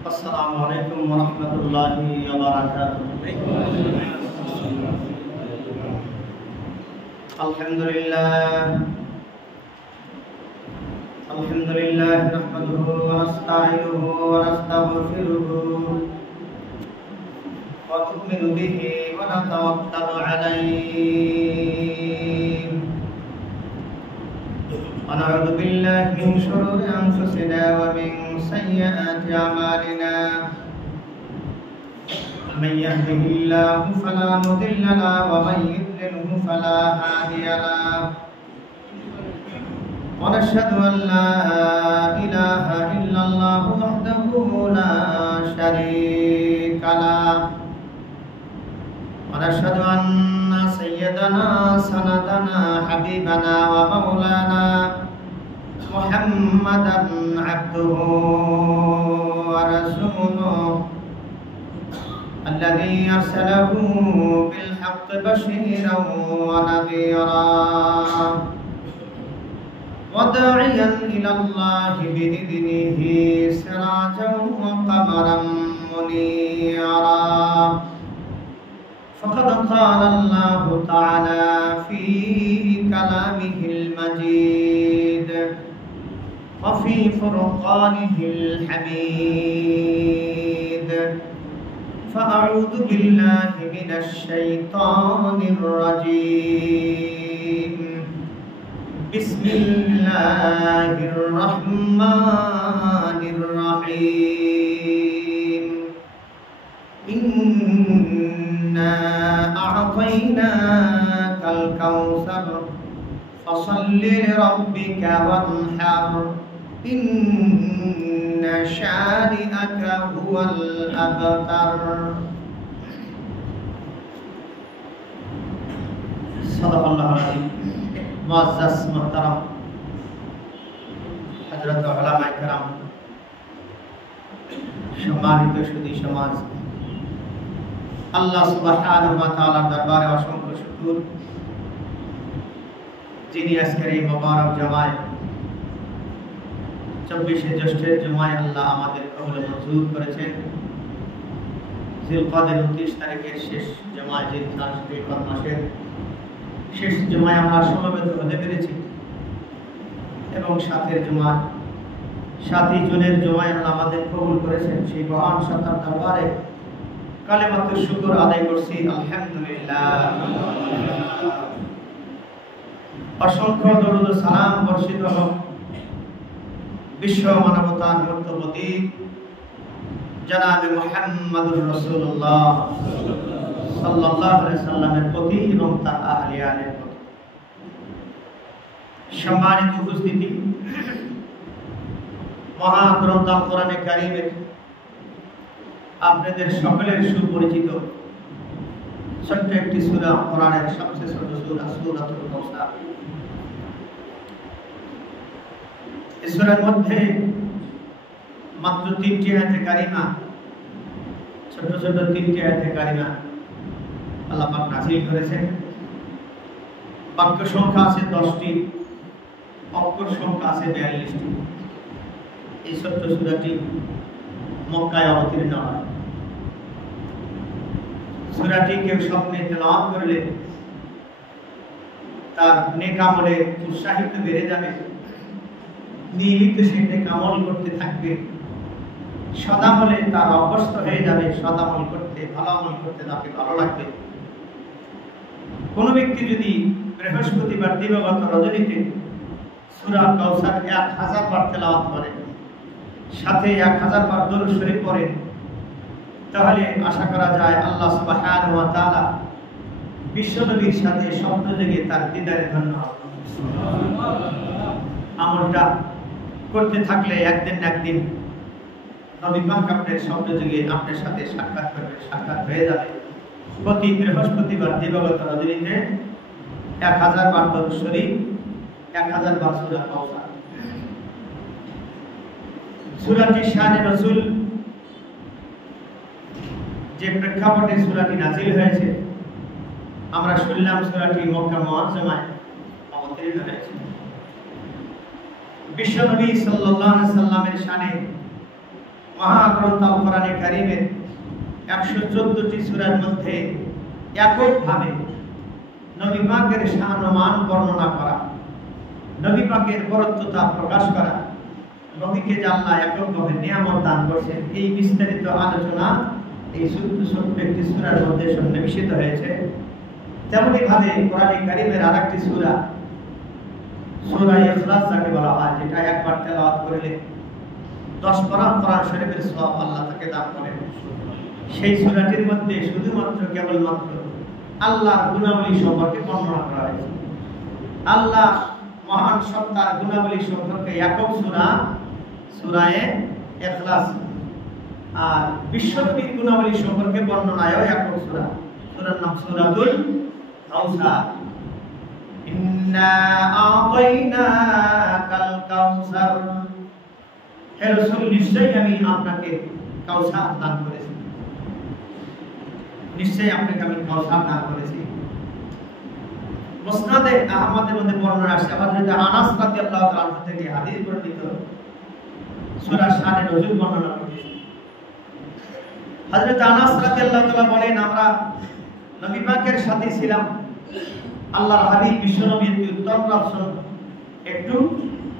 السلام عليكم ورحمة الله وبركاته. الحمد لله نحمده ونستعينه ونستغفره ونؤمن به ونتوكل عليه ونعوذ بالله من شرور أنفسنا ومن سيئات أعمالنا. من يهده الله فلا مضل له ومن يضلله فلا هادي له. ونشهد أن لا إله إلا الله وحده لا شريك له. ونشهد أن سيدنا سندنا حبيبنا ومولانا محمدا عبده ورسوله الذي أرسله بالحق بشيرا ونذيرا وداعيا إلى الله بإذنه سراجا وقمرا منيرا. فقد قال الله تعالى في كلامه المجيد وفي فرقانه الحميد. فأعوذ بالله من الشيطان الرجيم. بسم الله الرحمن الرحيم. إنا أعطيناك الكوثر فصل لربك وانحر إن شانئك هو الأبتر. صدق الله العظيم. मुअज़्ज़ज़ मुहतरम हज़रत उलमा किराम, সম্মানিত সুধী সমাজ, আল্লাহ সুবহানাহু ওয়া তাআলার দরবারে অসংখ্য শুকর, যিনি আজকের এই মোবারক জমায় 24শে জ্যৈষ্ঠের জমায় আল্লাহ আমাদের কবুল মঞ্জুর করেছেন। জিলকদের 29 তারিখের শেষ জমায়, জিলকদ মাসের শেষ জমায় আমরা সমবেত হতে পেরেছি এবং সাথের জমা 7 জুনের জমায় আল্লাহ আমাদের কবুল করেছেন। সেই মহান সত্তার দরবারে কালেমাতুশ শুকর আদায় করছি, আলহামদুলিল্লাহ। অসংখ্য দরুদ ও সালাম বর্ষিত হোক বিশ্ব মানবতার মূর্তপতি জনাবে মুহাম্মদুর রাসূলুল্লাহ সাল্লাল্লাহু আলাইহি সাল্লামের প্রতি এবং তার আহলিয়ানের প্রতি। সম্মানিত উপস্থিতি, মহাগ্রন্থ আল কোরআনে কারীমের আপনাদের সকলের সুপরিচিত ছোট্ট একটি সূরা, কোরআনের সবচেয়ে ছোট সূরা, সূরাতুল কাউসার। এই সূরার মধ্যে মাত্র 3টি আয়াতে কারিমা, ছোট ছোট 3টি আয়াতে কারিমা আল্লাহ পাক নাযিল করেছেন। বাক্য সংখ্যা আছে 10টি, অক্ষর সংখ্যা আছে 42টি। এই ছোট্ট সূরাটি মক্কায় অবতীর্ণ হয়। সূরাটি কেউ স্বপ্নে তেলাওয়াত করলে তার নেক আমলে উৎসাহিত বেড়ে যাবে, নিয়মিত সে নেক আমল করতে থাকবে, সদামলে তার অভ্যস্ত হয়ে যাবে, সদামল করতে, ভালো আমল করতে তাকে ভালো লাগবে। কোন ব্যক্তি যদি বৃহস্পতিবার দিবাগত রজনীতে সূরা কাউসার 1000 বার তেলাওয়াত করে, সাথে 1000 বার দরুদ শরীফ পড়ে, তাহলে আশা করা যায় আল্লাহ সুবহানাহু ওয়া তাআলা বিশ্বনবীর সাথে স্বপ্ন জেগে তার দিদারে ধন্য হবে। আমলটা করতে থাকলে একদিন না একদিন নবী পাক আপনার স্বপ্ন জেগে আপনার সাথে সাক্ষাৎ করবে, সাক্ষাৎ হয়ে যাবে। প্রতি বৃহস্পতিবার দিবাগত রজনীতে 1000 বার দরুদ শরীফ, 1000 বার সূরা কাউসার। সূরাটি শানে রাসূল, যে প্রেক্ষাপটে সূরাটি নাযিল হয়েছে আমরা শুনলাম, সূরাটি মক্কা মুআজ্জামায় অবতীর্ণ হয়েছে। বিশ্বনবী সাল্লাল্লাহু আলাইহি সাল্লামের শানে মহাগ্রন্থ আল কোরআনে কারীমের 114টি সূরার মধ্যে এককভাবে নবী পাকের শান ও মান বর্ণনা করা, নবী পাকের বরত্বতা প্রকাশ করা, নবীকে যে আল্লাহ এককভাবে নিয়ামত দান করেছেন, এই বিস্তারিত আলোচনা এই ছোট্ট একটি সূরার মধ্যে সন্নিবেশিত হয়েছে। তেমনি ভাবে কোরআনে কারীমের আরেকটি সূরা, সূরা ইখলাস যাকে বলা হয়, যেটা একবার তেলাওয়াত করলে 10 পারা কোরআন শরীফের সওয়াব আল্লাহ তাকে দান করেন। সেই সূরাটির মধ্যে শুধুমাত্র কেবলমাত্র আল্লাহর গুণাবলী সম্পর্কে বর্ণনা করা হয়েছে। আল্লাহ মহান সত্তার গুণাবলী সম্পর্কে একক সূরা, সূরা ইখলাস। আর বিশ্বনবীর গুণাবলী সম্পর্কে বর্ণনায়ও একক সূরা, সূরার নাম সূরাতুল কাউসার। ইন্না আতাইনাকাল কাউসার, হে রাসূল নিশ্চয়ই আমি আপনাকে কাউসার দান করেছি, নিশ্চয়ই আপনাকে আমি কাউসার দান করেছি। মুসনাদে আহমদের মধ্যে বর্ণনা আসছে, হযরত আনাস রাদিয়াল্লাহু তাআলা থেকে হাদিস বর্ণিত, সূরা শানে নজুল বর্ণনা করেছে। হযরত আনাস রাদিয়াল্লাহু তাআলা বলেন, আমরা নবী পাকের সাথে ছিলাম, আল্লাহর হাবিব বিশ্বনবী একটু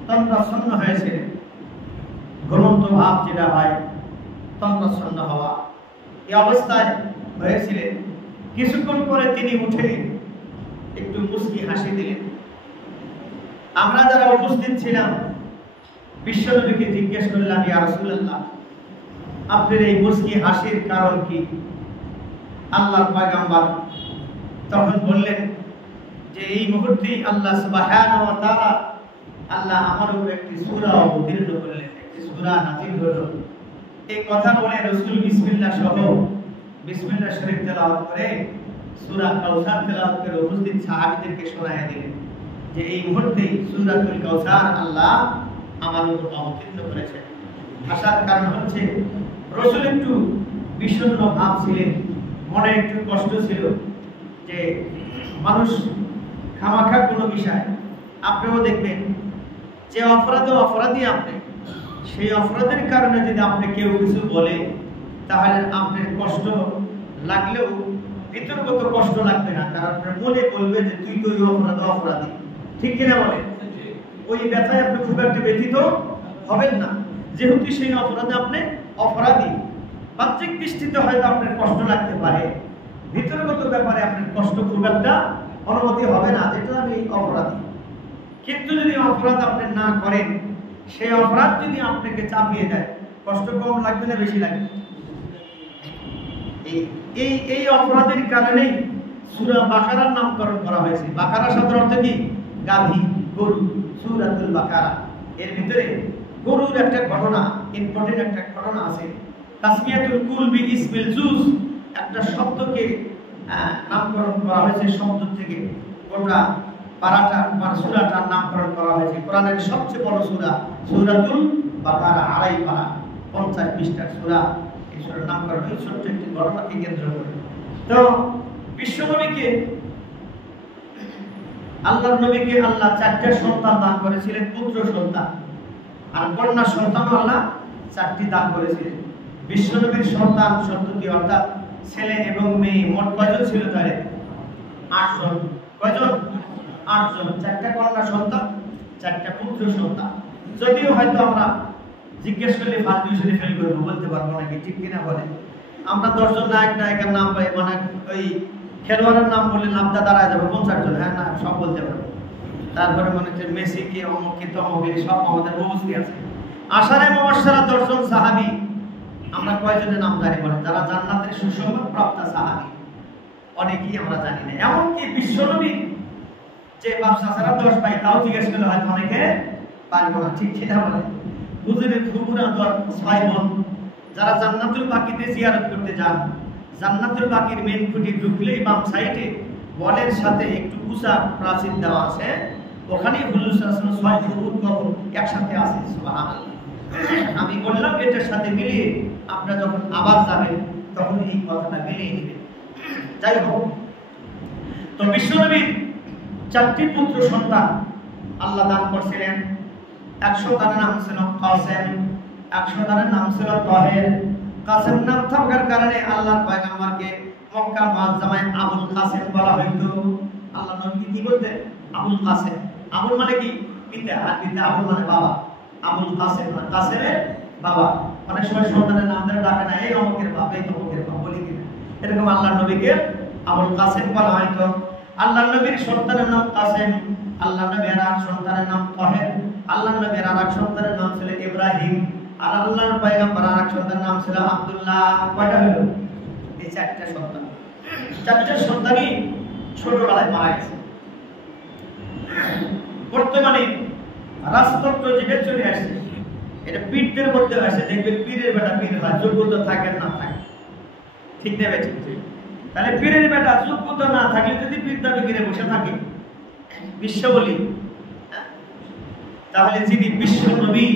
তন্দ্রাচ্ছন্ন হয়েছে, ঘুমন্ত ভাব যেটা হয়, তন্দ্রাচ্ছন্ন হওয়া, এই অবস্থায় হয়েছিলেন। কিছুক্ষণ পরে তিনি উঠে একটু মুস্কি হাসি দিলেন। আমরা যারা উপস্থিত ছিলাম বিশ্বনবীকে জিজ্ঞেস করলাম, ইয়া রাসূলুল্লাহ, আপনার এই মুস্কি হাসির কারণ কি? আল্লাহর পয়গম্বর তখন বললেন যে এই মুহূর্তেই আল্লাহ সুবহানাহু ওয়া তাআলা আল্লাহ আমার উপর একটি সূরা অবতীর্ণ করলেন, একটি সূরা নাযিল হলো। এই কথা বলে রাসূল বিসমিল্লাহ সহ বিসমিল্লাহ শরীফ তেলাওয়াত করে সূরা কাউসার তেলাওয়াত করে উপস্থিত সাহাবীদেরকে শোনায় দিলেন যে এই মুহূর্তেই সূরাতুল কাউসার আল্লাহ আমার উপর অবতীর্ণ করেছেন। আসার কারণ হচ্ছে রাসূল একটু বিষণ্ণ ভাব ছিলেন, মনে একটু কষ্ট ছিল যে মানুষ খামাখা কোনো বিষয়, আপনিও দেখবেন যে অপরাধী আপনি, সেই অপরাধের কারণে যদি আপনি কেউ কিছু বলে, তাহলে আপনার কষ্ট লাগলেও ভিতরগত কষ্ট লাগবে না, কারণ আপনার মনে বলবে যে তুই তো ওই অপরাধী, ঠিক কিনা বলে? ওই ব্যথায় আপনি খুব একটা ব্যথিত হবেন না, যেহেতু সেই অপরাধে আপনি অপরাধী। বাহ্যিক দৃষ্টিতে হয়তো আপনার কষ্ট লাগতে পারে, ভিতরগত ব্যাপারে আপনার কষ্ট খুব একটা অনুমতি হবে না, যেটা আমি অপরাধী। কিন্তু যদি অপরাধ আপনি না করেন, সেই অপরাধ যদি আপনাকে চাপিয়ে দেয়, কষ্ট কম লাগবে না বেশি লাগবে? এই অপরাধের কারণেই সূরা বাকারার নামকরণ করা হয়েছে। বাকারা শব্দের অর্থ কি? গাভী, গরু। সূরাতুল বাকারা, এর ভিতরে গরুর একটা ঘটনা, ইম্পর্টেন্ট একটা ঘটনা আছে। তাসমিয়াতুল কুলবি ইসমিল জুজ, একটা শব্দকে নামকরণ করা হয়েছে, শব্দ থেকে গোটা পারাটা মানে সূরাটার নামকরণ করা হয়েছে। কোরআনের সবচেয়ে বড় সূরা সূরাতুল বাকারা, 2.5 পারা, 50 পৃষ্ঠার সূরা। এই সূরার নামকরণ এই ছোট্ট একটি ঘটনাকে কেন্দ্র করে। তো বিশ্বনবীকে, আল্লাহর নবীকে আল্লাহ 4টা সন্তান দান করেছিলেন, পুত্র সন্তান, আর কন্যা সন্তানও আল্লাহ 4টি দান করেছিলেন। বিশ্বনবীর সন্তান 17টি, অর্থাৎ ছেলে এবং মেয়ে মোট কয়জন ছিল? তাহলে 8 জন। কয়জন? 8 জন। 4টা কন্যা সন্তান, 4টা পুত্র সন্তান। যদিও হয়তো আমরা জিজ্ঞেস করলে ফার্স্ট ডিভিশনে ফেল করবো, বলতে পারবো নাকি, ঠিক কিনা বলে? আমরা 10 জন নায়কের নাম পাই, মানে ওই খেলোয়াড়ের নাম বললে নামটা দাঁড়ায় যাবে 50 জন, হ্যাঁ না সব বলতে পারবো। তারপরে মনে হচ্ছে মেসি কে, অমুক কে, তমুক কে, সব আমাদের মুখস্থ আছে। আশারে মুবাশশারা 10 জন সাহাবী, আমরা কয়জনের নাম জানি বলেন? যারা জান্নাতের সুসংবাদ প্রাপ্ত সাহাবী, অনেকেই আমরা জানি না। এমনকি বিশ্বনবী যে বাদশাহরা 10 ভাই, তাও জিজ্ঞেস করলে হয়তো অনেকে পারবো না, ঠিক কিনা বলে? হুজুরের ফুফুরা 6 বোন, যারা জান্নাতুল বাকিতে জিয়ারত করতে যান, জান্নাতুল বাকির মেন খুঁটি ঢুকলেই বাম সাইডে ওয়ালের সাথে একটু উঁচা প্রাচীর দেওয়া আছে, ওখানেই হুজুর সাল্লাল্লাহু আলাইহি ওয়াসাল্লাম 6 ফুট কবর একসাথে আছে। সুবহানাল্লাহ। আমি বললাম এটার সাথে মিলিয়ে আপনারা যখন আবার যাবেন তখন এই কথাটা মিলিয়ে নেবেন। যাই হোক, তো বিশ্বনবীর 4টি পুত্র সন্তান আল্লাহ দান করেছিলেন। এক সন্তানের নাম ছিল কাসেম, এক সন্তানের নাম ছিল তাহের। কাসেম নাম থাকার কারণে আল্লাহর পয়গম্বরকে মক্কা মুআজ্জামায় আবুল কাসেম বলা হইতো। আল্লাহ নবী কি বলতেন? আবুল কাসেম। আবুল মানে কি? পিতা, আর পিতা আবুল মানে বাবা। আবুল কাসেম মানে কাসেমের বাবা। অনেক সময় সন্তানের নাম ধরে ডাকে না, এই অমুকের বাবা, এই তমুকের বাবা বলি কিনা, এরকম আল্লাহর নবীকে আবুল কাসেম বলা হইতো। আল্লাহর নবীর সন্তানের নাম কাসেম, আল্লাহর নবীর আর সন্তানের নাম তাহের, আল্লাহর নবীর আর সন্তানের নাম ছিল ইব্রাহিম, আর আল্লাহর পয়গম্বর আর সন্তানের নাম ছিল আব্দুল্লাহ। কয়টা হলো? এই চারটা সন্তান। চারটা সন্তানই ছোটবেলায় মারা গেছে। বর্তমানে রাজতন্ত্র যেটা চলে আসছে, এটা পীরদের মধ্যে আসে। দেখবে পীরের বেটা পীর হয়, যোগ্যতা থাকে না থাকে, ঠিক নেবে ঠিক। তাহলে পীরের বেটা যোগ্যতা না থাকলে যদি পীর দাবি করে বসে থাকে বিশ্ব বলি, তাহলে যিনি বিশ্ব নবী,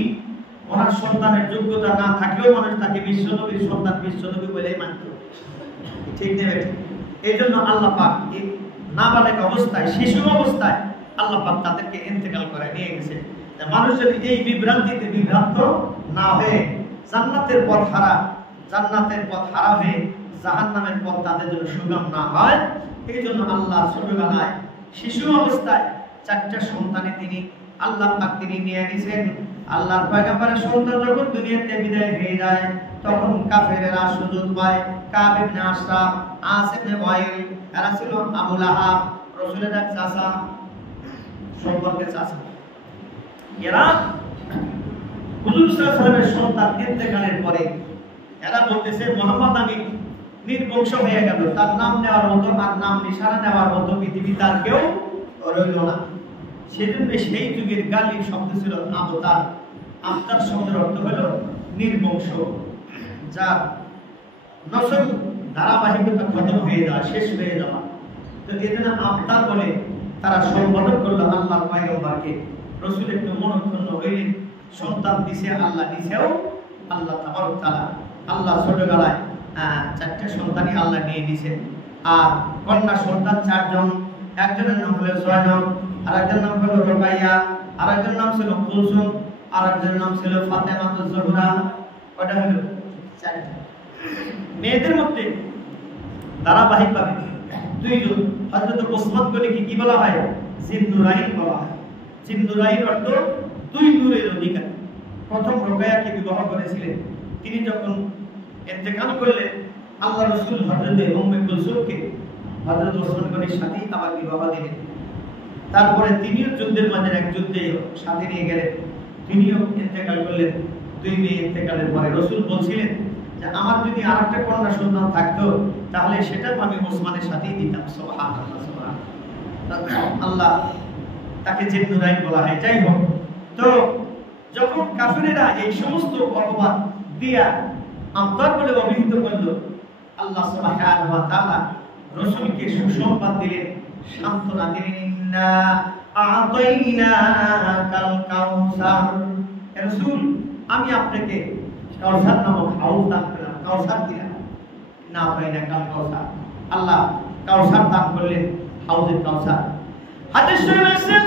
ওনার সন্তানের যোগ্যতা না থাকলেও মানুষ তাকে বিশ্ব নবীর সন্তান বিশ্ব নবী বলেই মানত, ঠিক নেবে ঠিক। এই জন্য আল্লাহ পাক এই নাবালেগ অবস্থায়, শিশু অবস্থায় আল্লাহ পাক তাদেরকে ইন্তেকাল করে নিয়ে গেছে। মানুষ যদি এই বিভ্রান্তিতে বিভ্রান্ত না হয়ে জান্নাতের পথ হারা হয়ে জাহান্নামের পথ তাদের জন্য সুগম না হয়, এই জন্য আল্লাহ ছোটবেলায় শিশু অবস্থায় চারটা সন্তানে তিনি আল্লাহ পাক তিনি নিয়ে নিয়েছেন। আল্লাহর পয়গম্বরের সন্তান যখন দুনিয়াতে বিদায় হয়ে যায়, তখন কাফেরেরা সুযোগ পায়। কাব ইবনে আশরাফ, আস ইবনে ওয়াইল, এরা ছিল আবু লাহাব, রাসূলের চাচা, সম্পর্কে চাচা। এরা হুজুর সাল্লাল্লাহু আলাইহি ওয়াসাল্লামের সন্তান ইন্তেকালের পরে এরা বলতেছে মুহাম্মদ আমি নির্বংশ হয়ে গেল, তার নাম নেওয়ার মতো আর নাম নিশানা নেওয়ার মতো পৃথিবীতে আর কেউ রইল না। সেজন্য সেই যুগের গালি শব্দ ছিল আবতার। আবতার শব্দের অর্থ হলো নির্বংশ, যার নসল ধারাবাহিকতা খতম হয়ে যাওয়া, শেষ হয়ে যাওয়া। তো এজন্য আবতার বলে তারা সম্বোধন করলো আল্লাহর পয়গম্বরকে। রাসূল একটু মনক্ষুণ্ণ হইলেন, সন্তান দিছে আল্লাহ, দিছেও আল্লাহ তাবারক তাআলা। আল্লাহ ছোটবেলায় চারটা সন্তানই আল্লাহ নিয়ে দিয়েছেন। আর কন্যা সন্তান চারজন, একজনের নাম হলো জয়নব, আরেকজনের নাম হলো রুকাইয়া, আরেকজনের নাম ছিল কুলসুম, আরেকজনের নাম ছিল ফাতেমাতুজ জোহরা। কয়টা হলো? চারটা। মেয়েদের মধ্যে ধারাবাহিকভাবে দুইজন, হযরত ওসমান গনিকে কি বলা হয়? জিন্নুরাইন বলা হয়। জিন্নুরাইন অর্থ দুই নূরের অধিকারী। প্রথম রুকাইয়াকে বিবাহ করেছিলেন। তিনি যখন ইন্তেকাল করলেন, আল্লাহ রাসূল হযরত উম্মে কুলসুমকে হযরত ওসমান গনির সাথে আবার বিবাহ দিলেন। তারপরে তিনিও যুদ্ধের মাঝে এক যুদ্ধে সাথে নিয়ে গেলেন, তিনিও ইন্তেকাল করলেন। দুই মেয়ে ইন্তেকালের পরে রাসূল বলছিলেন যে আমার যদি আরেকটা কন্যা সন্তান থাকতো তাহলে সেটা আমি ওসমানের সাথেই দিতাম। সুবহানাল্লাহ, সুবহানাল্লাহ। আল্লাহ তাকে জিন্নুরাইন বলা হয়। যাই হোক, তো যখন কাফিরেরা এই সমস্ত অপবাদ দিয়া আবতার বলে অভিহিত করলো, আল্লাহ সুবহানাহু ওয়া তাআলা রাসূলকে সুসংবাদ দিলেন, সান্ত্বনা দিলেন। ইন্না আ'তাইনাকাল কাউসার, রাসূল আমি আপনাকে কাউসার নামক হাউজ দান করলাম, কাউসার দিলাম। না আ'তাইনাকাল কাউসার, আল্লাহ কাউসার দান করলেন, হাউজে কাউসার। হাদিস শরীফে আছে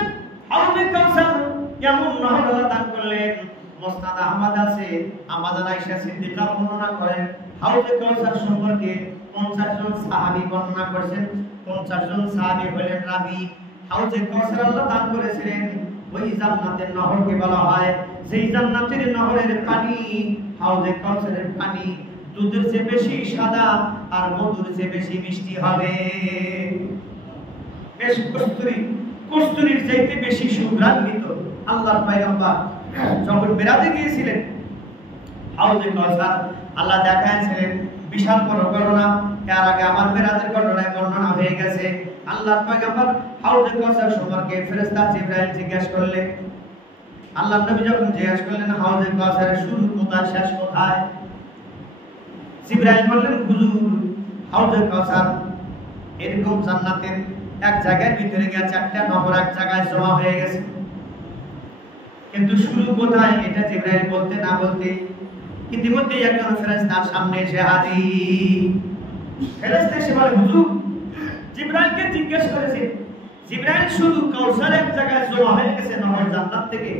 হাউজে কাউসার কেমন নহর আল্লাহ দান করলেন। মুসনাদ আহমদ আছে, আমাদের আয়েশা সিদ্দিকা বর্ণনা করেন হাউজে কাউসার সম্পর্কে 50 জন সাহাবী বর্ণনা করেছেন। 50 জন সাহাবী হলেন রাবী। হাউজে কাউসার আল্লাহ দান করেছিলেন ওই জান্নাতের নহরকে বলা হয়, যেই জান্নাতের নহরের পানি, হাউজে কাউসারের পানি দুধের চেয়ে বেশি সাদা আর মধুর চেয়ে বেশি মিষ্টি হবে। বেশ কস্তুরীর চাইতে বেশি সুঘ্রান্বিত। আল্লাহর পয়গম্বর যখন বেড়াতে গিয়েছিলেন হাউজে কাউসার, আল্লাহ দেখাইছিলেন বিশাল বড় ঘটনা। এর আগে আমার বেড়াতের ঘটনায় বর্ণনা হয়ে গেছে। আল্লাহর পয়গম্বর হাউজে কাউসার সম্পর্কে ফেরেশতা জিবরাইল জিজ্ঞেস করলেন। আল্লাহর নবী যখন জিজ্ঞেস করলেন হাউজে কাউসারের শুরু কোথায়, শেষ কোথায়, জিবরাইল বললেন হুজুর হাউজে কাউসার এরকম জান্নাতের এক জায়গায় ভিতরে গিয়ে চারটা নহর এক জায়গায় জমা হয়ে গেছে, কিন্তু শুরু কোথায় এটা জিবরাইল বলতে না বলতে ইতিমধ্যে একজন ফেরেশতার সামনে এসে হাজির। ফেরেশতা এসে বলে হুজুর জিবরাইলকে জিজ্ঞেস করেছে, জিবরাইল শুধু কাউসার এক জায়গায় জমা হয়ে গেছে নহর জান্নাত থেকে,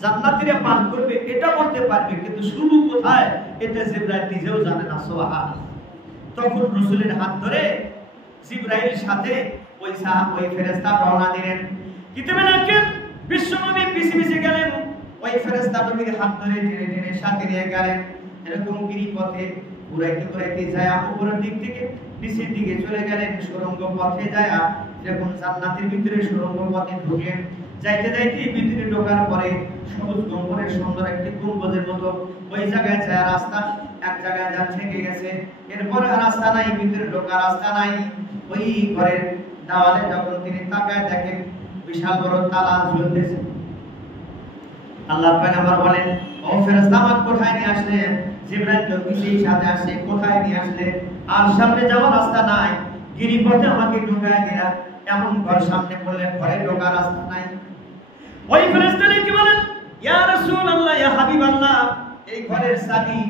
জান্নাতীরা পান করবে এটা বলতে পারবে, কিন্তু শুরু কোথায় এটা জিবরাইল নিজেও জানে না। সুবহানাল্লাহ। তখন রাসূলের হাত ধরে জিবরাইল সাথে ওই ফেরেশতা রওনা দিলেন। কিতাবে রাখেন বিশ্বনবী পিছে পিছে গেলেন, ওই ফেরেশতা নবীর হাত ধরে টেনে টেনে সাথে নিয়ে গেলেন। এরকম গিরিপথে ঘুরাইতে ঘুরাইতে যায় উপরের দিক থেকে নিচের দিকে চলে গেলেন, সুড়ঙ্গ পথে যায় এরকম জান্নাতের ভিতরে সুড়ঙ্গ পথে ঢুকলেন। যাইতে যাইতে ভিতরে ঢোকার পরে সবুজ গম্বুজের সুন্দর একটি গম্বুজের মতো ওই জায়গায় যায় রাস্তা, এক জায়গায় যা থেকে গেছে, এরপরে রাস্তা নাই, ভিতরে ঢোকার রাস্তা নাই। ওই ঘরের দেওয়ালে যখন তিনি তাকায় দেখেন বিশাল বড় তালা ঝুলতেছে। আল্লাহ পয়গম্বর বলেন, ও ফেরেশতা আমাকে কোথায় নিয়ে আসলেন? জিবরাইল তো পিছেই সাথে আসে, কোথায় নিয়ে আসলেন? আর সামনে যাওয়ার রাস্তা নাই, গিরিপথে আমাকে ঢুকায় দিলা, এমন ঘর সামনে বললেন ঘরে ঢোকার রাস্তা নাই। ওই ফেরেশতা কি বলেন, ইয়া রাসূলুল্লাহ, ইয়া হাবিবাল্লাহ, এই ঘরের চাবি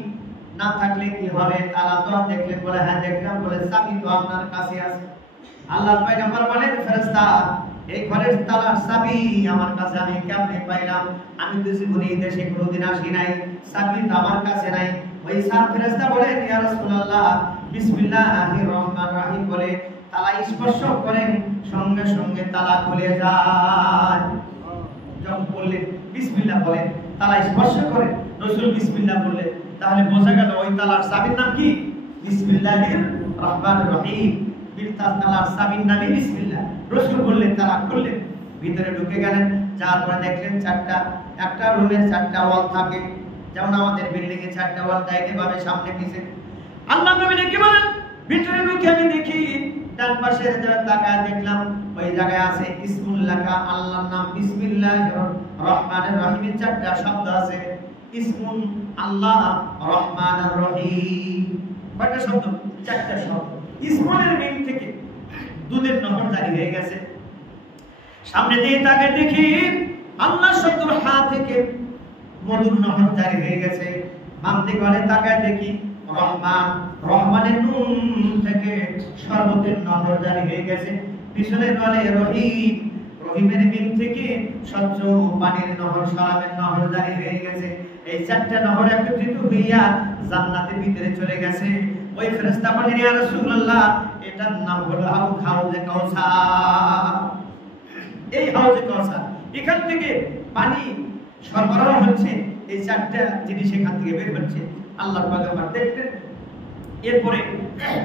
না থাকলে কি হবে? তালা তো দেখলেন? বলে হ্যাঁ দেখলাম। বলে চাবি তো আপনার কাছে আছে। আল্লাহ পয়গম্বর বলেন, ফেরেশতা এই ঘরের তালার চাবি আমার কাছে আমি কেমনে পাইলাম? আমি তো জীবনে এই দেশে কোনোদিন আসি নাই, চাবি তো আমার কাছে নাই। ওই ফেরেশতা বলেন, ইয়া রাসূলুল্লাহ, বিসমিল্লাহির রহমানির রহিম বলে তালা স্পর্শ করেন, সঙ্গে সঙ্গে তালা খুলে যায়। যখন বললেন বিসমিল্লাহ বলেন, তালা স্পর্শ করে, রাসূল বিসমিল্লাহ বললেন, তাহলে বোঝা গেল ওই তালার চাবির নাম কি? বিসমিল্লাহির রহমানির রহিম। তালার চাবির নামই বিসমিল্লাহ। রাসূল বললেন, তালা খুললেন, ভিতরে ঢুকে গেলেন। যার পরে দেখলেন একটা রুমের 4টা ওয়াল থাকে, যেমন আমাদের বিল্ডিং এ 4টা ওয়াল দাইতে পাবে সামনে পিছে। আল্লাহ নবী কি বলেন, ভিতরে ঢুকে আমি দেখি ডান পাশে তাকায় দেখলাম ওই জায়গায় আছে ইসমুল্লাহ, আল্লাহর নাম বিসমিল্লাহির রহমানির রহিমের 4টা শব্দ আছে। ইসমুন আল্লাহ, রহমানির রহিম, কয়টা শব্দ? 4টা শব্দ। ইসমুনের মিম থেকে দুধের নহর জারি হয়ে গেছে। সামনে দিয়ে তাকায় দেখি আল্লাহ শব্দের হা থেকে মধুর নহর জারি হয়ে গেছে। বাম দিকে তাকায় দেখি রহমান, রহমানের নুন থেকে শরবতের নহর জারি হয়ে গেছে। পিছনে বলে রহিম, রহিমের মিম থেকে স্বচ্ছ পানির নহর, শরাবের নহর জারি হয়ে গেছে। এই 4টা নহর একত্রিত হইয়া জান্নাতের ভিতরে চলে গেছে। ওই ফেরেশতা বলেন, ইয়া রাসূলুল্লাহ, এটার নাম হলো হাউজে কাউসার। এই হাউজে কাউসার, এখান থেকে পানি সরবরাহ হচ্ছে, এই 4টা জিনিস এখান থেকে বের হচ্ছে। আল্লাহর পয়গম্বর দেখলেন, এরপরে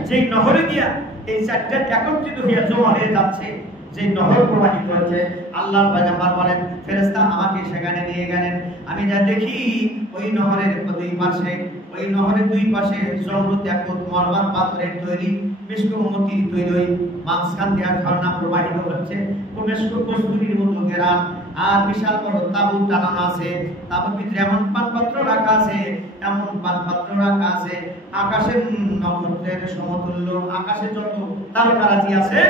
যেই নহরে গিয়া এই 4টা একত্রিত হইয়া জমা হয়ে যাচ্ছে, যেই নহর প্রবাহিত হচ্ছে, আল্লাহর পয়গম্বর বলেন, ফেরেশতা আমাকে সেখানে নিয়ে গেলেন। আমি যা দেখি ওই নহরের দুই পাশে, ওই নহরের দুই পাশে জমরুদ, ইয়াকুত, মরওয়ার পাথরের তৈরি মিশক মতির তৈরি মাঝখান দিয়ে ঝর্ণা প্রবাহিত হচ্ছে। মিশক কস্তুরীর মতো ঘেরান, আর বিশাল বড় তাবু টানানো আছে। তাবুর ভিতরে এমন পানপাত্র রাখা আছে, এমন পানপাত্র রাখা আছে আকাশের নক্ষত্রের সমতুল্য। আকাশে যত তারকারাজি আছে,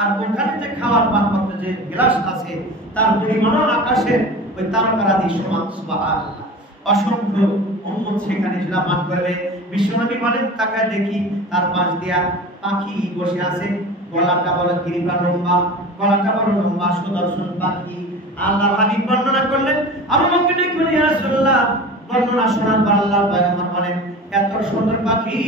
আর ওখানে যে খাওয়ার পানপাত্র যে গ্লাস আছে, তার পরিমাণও আকাশের ওই তারকারাজি সমান। সুবহানাল্লাহ। অসংখ্য উম্মত সেখানে সেটা পান করবে। বিশ্বনবী বলেন, তাকায় দেখি তার পাশ দিয়া পাখি বসে আছে, গলাটা বড় গ্রীবা লম্বা, গলাটা বড় লম্বা, সুদর্শন পাখি। আল্লাহর হাবিব বর্ণনা করলেন, আবু বকর ডেকে বলেন, ইয়া রাসূলুল্লাহ, বর্ণনা শোনার পর আল্লাহর পয়গম্বর বলেন, এত সুন্দর পাখি।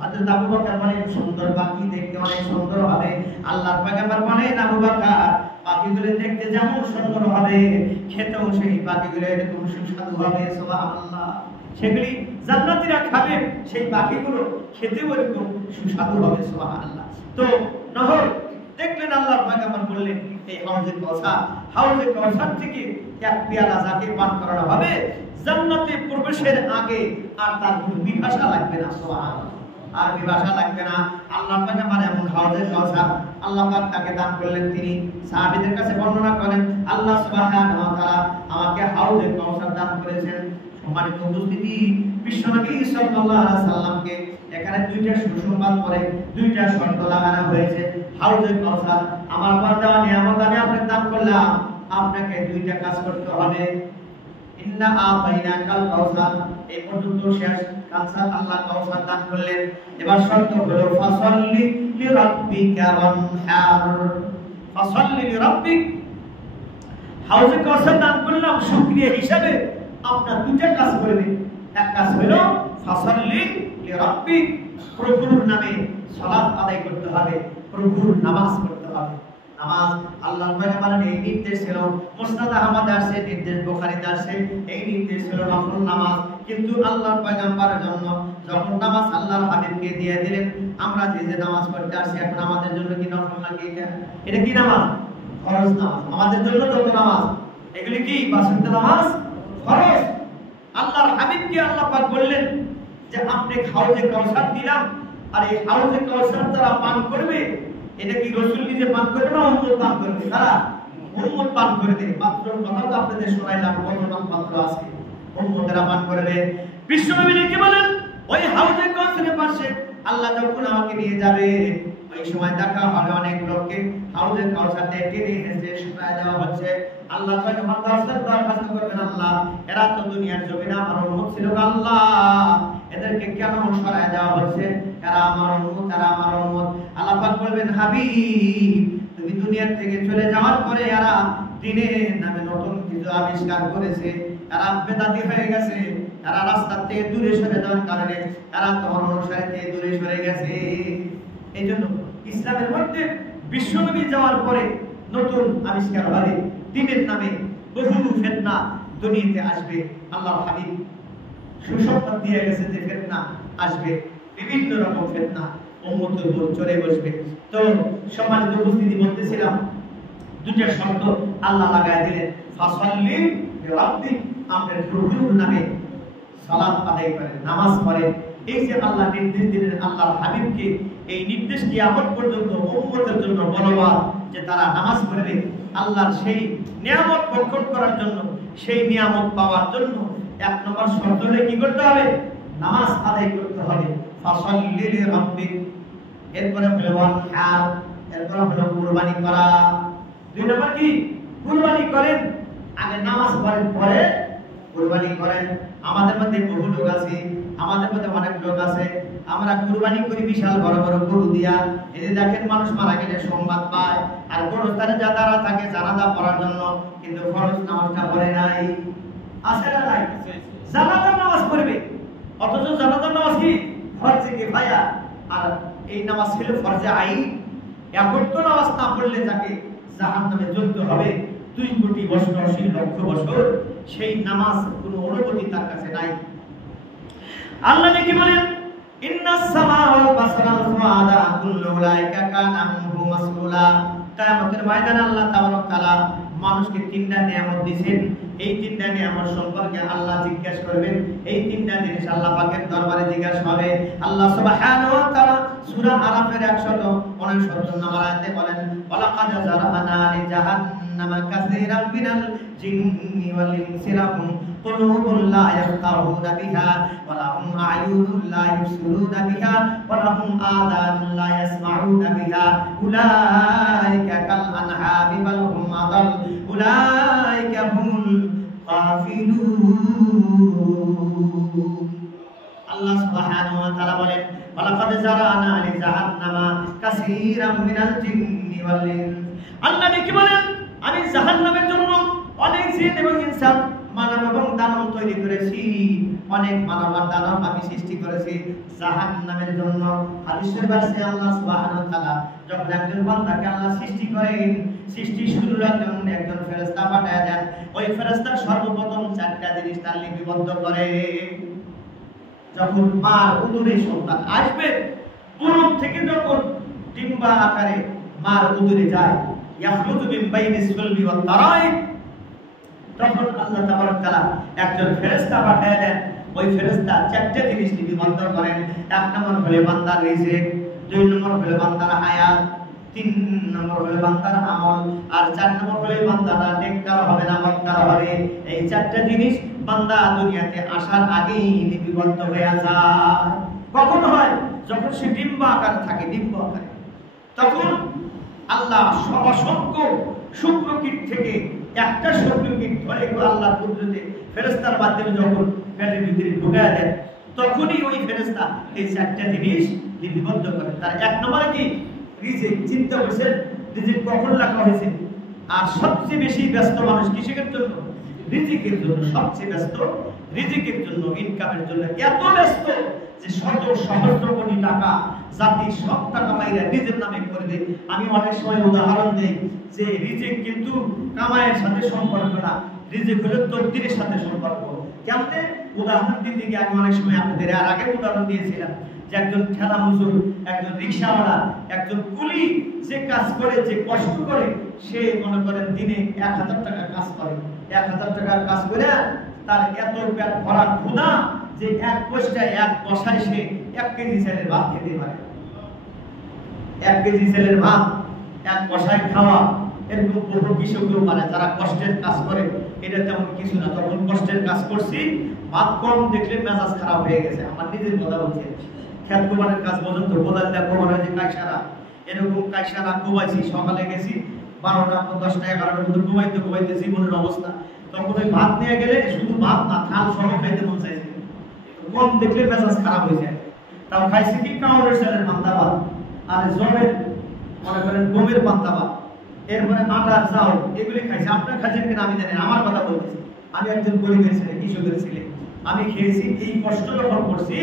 হযরত আবু বকর বলেন, সুন্দর পাখি দেখতে অনেক সুন্দর হবে। আল্লাহর পয়গম্বর বলেন, আবু বকর, পাখিগুলো দেখতে যেমন সুন্দর হবে, খেতেও সেই পাখিগুলো এরকম সুস্বাদু হবে। সুবহানাল্লাহ। সেগুলি জান্নাতীরা খাবে, সেই পাখিগুলো খেতেও এরকম সুস্বাদু হবে। সুবহানাল্লাহ। তো নহর দেখলেন, আল্লাহর পয়গম্বর বললেন, এই হাউজে কাউসার, হাউজে কাউসার থেকে এক পেয়ালা যাকে পান করানো হবে, জান্নাতে প্রবেশের আগে আর তার কোনো বিভাষা লাগবে না। সুবহানাল্লাহ। আর বিভাষা লাগবে না। আল্লাহর পয়গম্বর এমন হাউজে কাউসার আল্লাহ পাক তাকে দান করলেন। তিনি সাহাবীদের কাছে বর্ণনা করেন, আল্লাহ সুবহানাহু ওয়া তাআলা আমাকে হাউজে কাউসার দান করেছেন। সম্মানিত উপস্থিতি, বিশ্বনবী সাল্লাল্লাহু আলাইহি সাল্লামকে এখানে 2টা সুসংবাদ করে 2টা শর্ত লাগানো হয়েছে। হাউজে কাউসার আমার পর দেওয়া নিয়ামত, আমি আপনাকে দান করলাম, আপনাকে 2টা কাজ করতে হবে। ইন্না আতাইনাকাল কাউসার, এই পর্যন্ত শেষ। কাউসার আল্লাহ কাউসার দান করলেন। এবার শর্ত হলো ফাসাল্লি লিরাব্বিকা ওয়ানহার। ফাসাল্লি লিরাব্বিক, হাউজে কাউসার দান করলাম, শুকরিয়া হিসাবে আপনার দুটো কাজ করবে। এক কাজ হলো ফাসাল্লি লিরাব্বিক, প্রভুর নামে সালাত আদায় করতে হবে, প্রভুর নামাজ পড়তে হবে। নামাজ আল্লাহর পয়গম্বরের এই নির্দেশ ছিল, মুসনাদ আহমদ আসে নির্দেশ, বুখারীতে আসে এই নির্দেশ ছিল নফল নামাজ। কিন্তু আল্লাহর পয়গম্বরের জন্য যখন নামাজ আল্লাহর হাবিবকে দিয়ে দিলেন, আমরা যে নামাজ পড়তে আসি এখন আমাদের জন্য কি নফল নাকি? এটা কি নামাজ? ফরজ নামাজ। আমাদের জন্য যত নামাজ এগুলি কি পাঁচ ওয়াক্ত নামাজ ফরজ। আল্লাহর হাবিবকে আল্লাহ পাক বললেন যে আপনি হাউজে কাউসার দিলাম, আর এই হাউজে কাউসার তারা পান করবে। এটা কি রাসূল নিজে পান করবে না উম্মত পান করবে? তারা উম্মত পান করবে। পাত্রর কথা তো আপনাদের শোনাইলাম, কতজন পাত্র আছে, উম্মতেরা পান করবে। বিশ্বনবী কি বলেন? ওই হাউজে কাউসারের পাশে আল্লাহ যখন আমাকে নিয়ে যাবে, ওই সময় দেখা হবে অনেক লোককে হাউজে কাউসার থেকে নিয়ে এসে শোনায় দেওয়া হচ্ছে। আল্লাহ তাআলা মাদ্রাসার দরখাস্ত করবেন, আল্লাহ এরা তো দুনিয়ার জমিনে আমার উম্মত ছিল, আল্লাহ এদেরকে কেন সরায় দেওয়া হচ্ছে? এরা আমার উম্মত, এরা আমার উম্মত। আল্লাহ পাক বলবেন, হাবিব তুমি দুনিয়া থেকে চলে যাওয়ার পরে এরা দ্বীনের নামে নতুন কিছু আবিষ্কার করেছে, এরা বেদাতি হয়ে গেছে, এরা রাস্তা থেকে দূরে সরে যাওয়ার কারণে এরা তোমার অনুসারী থেকে দূরে সরে গেছে। এই জন্য ইসলামের মধ্যে বিশ্বনবী যাওয়ার পরে নতুন আবিষ্কার হবে, দ্বীনের নামে বহু ফিতনা দুনিয়াতে আসবে। আল্লাহ হাবিব সুসংবাদ দিয়ে গেছে যে ফিতনা আসবে, বিভিন্ন রকম ফিতনা উম্মতের উপর চড়ে বসবে। তো সম্মানিত উপস্থিতি, বলতেছিলাম দুটো শব্দ আল্লাহ লাগায় দিলেন, ফাসাল্লি লিরাব্বিক, আপনার প্রভুর নামে সালাত আদায় করেন, নামাজ পড়েন। এই যে আল্লাহ নির্দেশ দিলেন আল্লাহর হাবিবকে, এই নির্দেশ কিয়ামত পর্যন্ত উম্মতের জন্য বলবান যে তারা নামাজ পড়বে। আল্লাহর সেই নিয়ামত ভক্ষণ করার জন্য, সেই নিয়ামত পাওয়ার জন্য এক নম্বর শর্ত হলো কি করতে হবে? নামাজ আদায় করতে হবে। ফাসাল্লি লিরাব্বিক, এরপরে হলো ওয়ানহার, এরপরে হলো কুরবানি করা। দুই নম্বর কি? কুরবানি করেন। আগে নামাজ পড়েন, পরে কুরবানি করেন। আমাদের মধ্যে বহু লোক আছে, আমাদের মধ্যে অনেক লোক আছে, আমরা কুরবানি করি বিশাল বড় বড় গরু দিয়া। এই যে দেখেন মানুষ মারা গেলে সংবাদ পায়, আর গোরস্থানে যারা থাকে জানাজা পড়ার জন্য, কিন্তু ফরজ নামাজটা পড়ে নাই। আছে না নাই? জানাজার নামাজ পড়বে, অথচ জানাজার নামাজ কি ফরজে কিফায়া, আর এই নামাজ ছিল ফরজে আইন। এখন তো নামাজ না পড়লে তাকে জাহান্নামে জ্বলতে হবে 2 কোটি বছর, 80 লক্ষ বছর। সেই নামাজ কোনো অনুমতি তার কাছে নাই। আল্লাহ কি বলেন? ইন্নাস সামাআ ওয়াল বাসারা ওয়াল ফুআদা কুল্লু উলাইকা কানা আনহু মাসউলা। কিয়ামতের ময়দানে আল্লাহ তাআলা মানুষকে 3টা নিয়ামত দিবেন। এই 3টা নিয়ামত সম্পর্কে আল্লাহ জিজ্ঞাসা করবেন। এই 3টা জিনিস আল্লাহ পাকের দরবারে জিজ্ঞাসা হবে। আল্লাহ সুবহানাহু ওয়া তাআলা সূরা আরাফের 169 নম্বর আয়াতে বলেন, ওয়ালাকাদ জারানা লি জাহান্নামা কাসীরাম মিনাল জিন্নি ওয়াল ইনসি লাহুম কুলুবুন লা ইয়াফকাহুনা বিহা ওয়া লাহুম আ'য়ুনুন লা ইবসিরুনা বিহা ওয়া লাহুম আযানুন লা ইয়াসমাউনা বিহা উলাইকা কাল আনহামি বাল হুম আদাল উলাইকা হুমুল গাফিলুন। আল্লাহ সুবহানাহু ওয়া তাআলা বলেন, ওয়ালাকাদ জারানা লি জাহান্নামা কাসীরাম মিনাল জিন্নি ওয়াল ইনস। আল্লাহ কি বলেন? আমি জাহান্নামের জন্য অনেক জিন এবং ইনসান, মানব এবং দানব তৈরি করেছি। অনেক মানব আর দানব আমি সৃষ্টি করেছি জাহান্নামের জন্য। হাদিসের ভাষে আল্লাহ সুবহানাহু ওয়া তাআলা যখন একজন বান্দাকে আল্লাহ সৃষ্টি করেন, সৃষ্টি শুরুর একজন ফেরেশতা পাঠায় দেন। ওই ফেরেশতা সর্বপ্রথম 4টা জিনিস তার লিপিবদ্ধ করে। যখন মার উদরে সন্তান আসবে, পুরুষ থেকে যখন ডিম্বা আকারে মার উদরে যায়, ইয়াখরুজু মিন বাইনিস সুলবি ওয়াত তারাইব, তখন আল্লাহ তাবারক তাআলা একজন ফেরেশতা পাঠিয়ে দেন। ওই ফেরেশতা 4টা জিনিস লিপিবদ্ধ করেন। 1 নম্বর হলো বান্দার রিজিক, 2 নম্বর হলো বান্দার হায়াত, 3 নম্বর হলো বান্দার আমল, আর 4 নম্বর হলো বান্দাটা নেককার হবে না বদকার হবে। এই 4টা জিনিস বান্দা দুনিয়াতে আসার আগেই লিপিবদ্ধ হয়ে যায়। কখন হয়? যখন সে ডিম্ব আকারে থাকে, ডিম্ব আকারে। তখন আল্লাহ অসংখ্য শুক্রকীট থেকে একটা শুক্রকীট ধরে আল্লাহর কুদরতে ফেরেশতার মাধ্যমে যখন পেটের ভিতরে ঢুকায় দেন, তখনই ওই ফেরেশতা এই 4টা জিনিস লিপিবদ্ধ করে। তার 1 নম্বরে কি? রিজিক। চিন্তা করছেন রিজিক কখন লেখা হয়েছে? আর সবচেয়ে বেশি ব্যস্ত মানুষ কিসের জন্য? রিজিকের জন্য। সবচেয়ে ব্যস্ত রিজিকের জন্য, ইনকামের জন্য। এত ব্যস্ত যে শত সহস্র কোটি টাকা জাতি সব টাকা পাইরা নিজের নামে করবে। আমি অনেক সময় উদাহরণ দেই যে রিজিক কিন্তু কামাইয়ের সাথে সম্পর্ক না, রিজিক হলো তকদিরের সাথে সম্পর্ক। কেমনে? উদাহরণ দিতে গিয়ে আমি অনেক সময় আপনাদের আর আগে উদাহরণ দিয়েছিলাম যে একজন ঠেলা মজুর, একজন রিক্সাওয়ালা, একজন কুলি যে কাজ করে, যে কষ্ট করে, সে মনে করেন দিনে 1000 টাকা কাজ করে। 1000 টাকার কাজ করে তার এত পেট ভরা ক্ষুধা যে এক বসায় সে 1 কেজি চালের ভাত খেতে পারে। 1 কেজি চালের ভাত 1 বসায় খাওয়া, এরকম বহু কৃষকও পারে যারা কষ্টের কাজ করে। এটা তেমন কিছু না। তখন কষ্টের কাজ করছি, ভাত কম দেখলে মেজাজ খারাপ হয়ে গেছে। আমার নিজের কথা বলছি। খেত কোবানের কাজ পর্যন্ত কোদাল দিয়ে কোবানো যে কাইসারা, এরকম কাইসারা কোবাইছি। সকালে গেছি 12টা 10টা 11টার মধ্যে কোবাইতে জীবনের অবস্থা। তখন ওই ভাত নিয়ে গেলে শুধু ভাত না, থাল সহ খাইতে মন চাইছে। কম দেখলে মেজাজ খারাপ হয়ে যায়। তাও খাইছি কি কাউরের চালের পান্তা ভাত, আর জমের মনে করেন গমের পান্তা ভাত, এরপরে আটার চাউল, এগুলি খাইছি। আপনার খাইছেন কিনা আমি জানি না, আমার কথা বলতেছি। আমি একজন গরিবের ছেলে, কৃষকের ছেলে, আমি খেয়েছি। এই কষ্ট যখন করছি